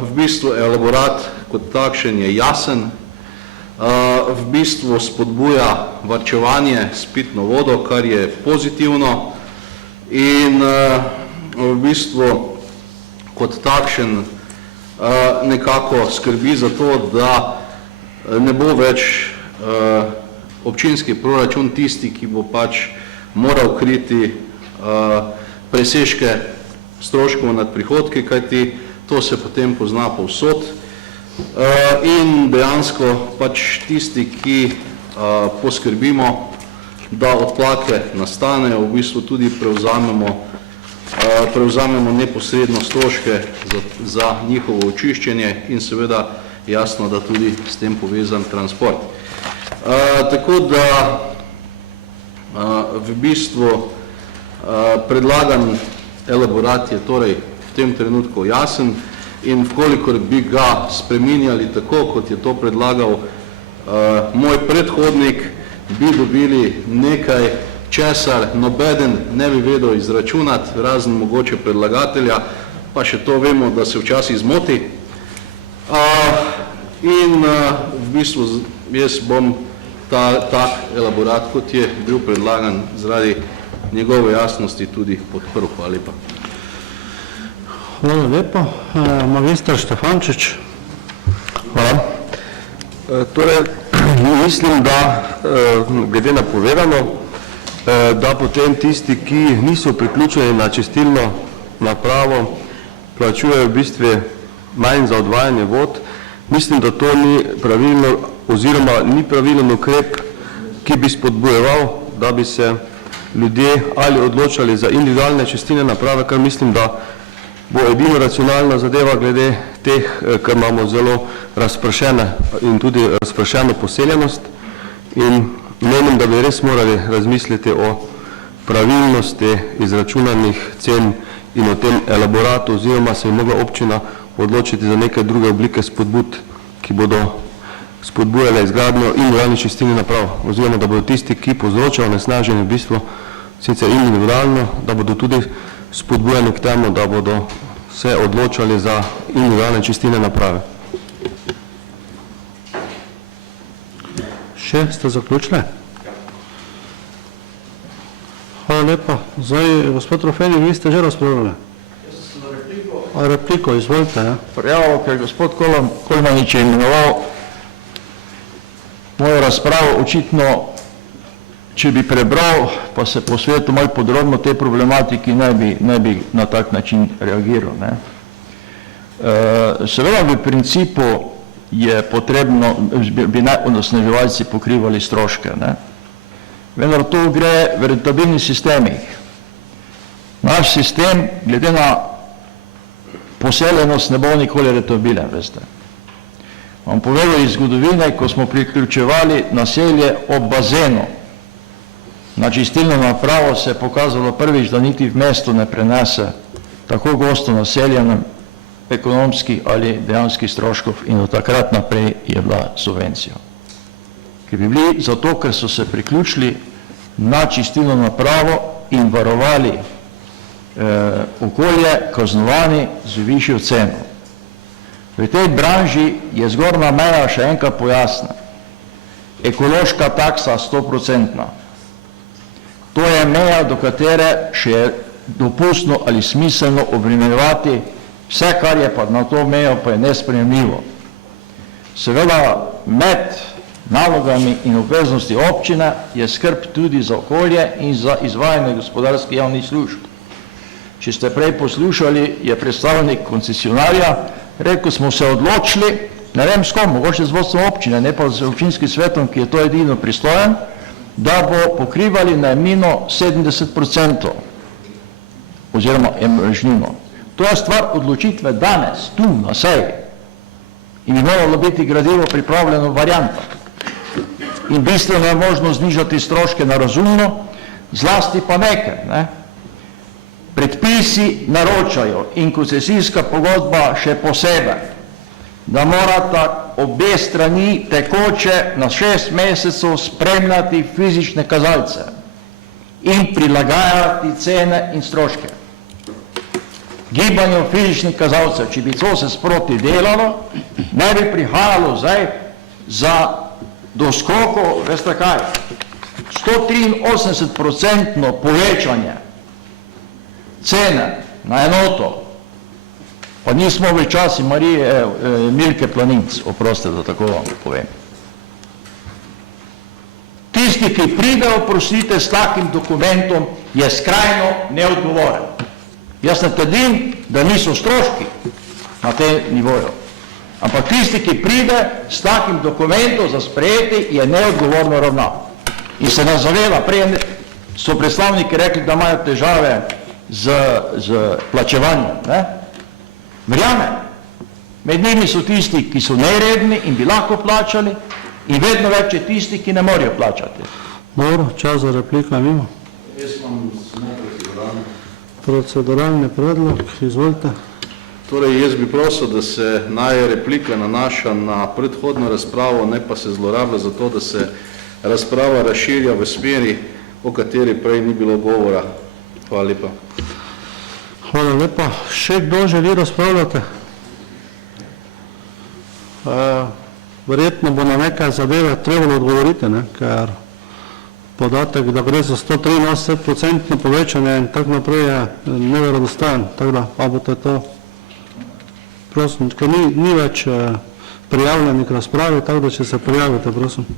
V bistvu elaborat kot takšen je jasen, v bistvu spodbuja varčevanje s pitno vodo, kar je pozitivno, in v bistvu kot takšen nekako skrbi za to, da ne bo več občinski proračun tisti, ki bo pač moral kriti presežke stroškov nad prihodki, kajti to se potem pozna povsod. In dejansko pač tisti, ki poskrbimo, da odplake nastanejo, v bistvu tudi prevzamemo neposredno stroške za njihovo očiščenje in seveda jasno, da tudi s tem povezan transport. Tako da v bistvu predlagan elaborat je torej v tem trenutku jasen, in vkolikor bi ga spreminjali tako, kot je to predlagal moj predhodnik, bi dobili nekaj, česar nobeden ne bi vedel izračunati, razen mogoče predlagatelja, pa še to vemo, da se včasih zmoti. In v bistvu jaz bom tak elaborat, kot je bil predlagan, zaradi njegove jasnosti tudi podprl. Hvala lepa. Hvala lepa. Magister Štefančič. Hvala. Torej, mislim, da glede na povedano, da potem tisti, ki niso priključeni na čistilno napravo, plačujejo v bistvu manj za odvajanje vod. Mislim, da to ni pravilno, oziroma ni pravilen ukrep, ki bi spodbujeval, da bi se ljudje ali odločali za individualne čistilne naprave, kar mislim, da bo edino racionalna zadeva glede teh, ker imamo zelo razpršene in tudi razpršeno poseljenost, in menim, da bi res morali razmisliti o pravilnosti izračunanih cen in o tem elaboratu, oziroma se je mogla občina odločiti za neke druge oblike spodbud, ki bodo spodbujale izgradnjo individualnih čistilnih naprav, oziroma da bodo tisti, ki povzročajo onesnaženje v bistvu sicer individualno, da bodo tudi spodbujani k temu, da bodo se odločali za individualne čistilne naprave. Še ste zaključili? Hvala lepa. Zdaj, gospod Trofeni, vi ste že razpravljali? Repliko, izvolite. Prijavo, ker gospod Kolmanič je imenoval mojo razpravo, očitno, če bi prebral, pa se posvetil malo podrobno te problematiki, ne bi na tak način reagiral. Seveda v principu je potrebno, bi onesnaževalci pokrivali stroške, vendar to gre v rentabilnih sistemih. Naš sistem, glede na poseljenost, ne bo nikoli rentabilen, veste. Vam povedal iz zgodovine, ko smo priključevali naselje ob bazenu, na čistilno napravo se je pokazalo prvič, da niti v mestu ne prenese tako gosto naseljenem ekonomskih ali dejanskih stroškov, in od takrat naprej je bila subvencija. Ki bi bili zato, ker so se priključili na čistilno napravo in varovali okolje, kaznovani z višjo ceno. V tej branži je zgornja meja, še enkrat pojasna, ekološka taksa 100%. To je meja, do katere še je dopustno ali smiselno obremenjevati, vse, kar je pa na to mejo, pa je nesprejemljivo. Seveda med nalogami in obveznosti občine je skrb tudi za okolje in za izvajanje gospodarskih javnih služb. Če Če ste prej poslušali, je predstavnik koncesionarja rekel, smo se odločili, ne vem s kom, mogoče z vodstvom občine, ne pa z občinskim svetom, ki je to edino pristojen, da bo pokrivali najemnino 70% oziroma emrežnino. To je stvar odločitve danes, tu na seji. In bi moralo biti gradivo pripravljeno v variantah. In bistveno je možno znižati stroške na razumno, zlasti pa nekaj. Predpisi naročajo in koncesijska pogodba še posebej, da morata obe strani tekoče na 6 mesecev spremljati fizične kazalce in prilagajati cene in stroške. Gibanju fizičnih kazalcev, če bi to se sproti delalo, ne bi prihajalo zdaj za doskoko, veste kaj, 183% povečanje cene na enoto, pa nismo v časi Marije Milke Planinc, oprostite, da tako vam povem. Tisti, ki pridejo, prosite, s takim dokumentom, je skrajno neodgovoren. Jaz ne trdim, da niso stroški na tem nivoju, ampak tisti, ki pride s takim dokumentom za sprejeti, je neodgovorno ravnal. In se ne zaveda, prej so predstavniki rekli, da imajo težave z plačevanjem. Verjamem, med njimi so tisti, ki so neredni in bi lahko plačali, in vedno več je tisti, ki ne morejo plačati. Dobro, čas za repliko je mimo. Jaz imam samo Proceduralni predlog, izvolite. Torej, jaz bi prosil, da se naj replika nanaša na predhodno razpravo, ne pa se zlorablja za to, da se razprava razširja v smeri, o kateri prej ni bilo govora. Hvala lepa. Hvala lepa. Še kdo želi razpravljati? Verjetno bo na nekaj zadeve trebalo odgovoriti, ker podatek, da gre za 183% povečanje in tako naprej je neverodostojen. Tako da, pa boste to, prosim, ker ni več prijavljenih razpravi, tako da če se prijavite, prosim.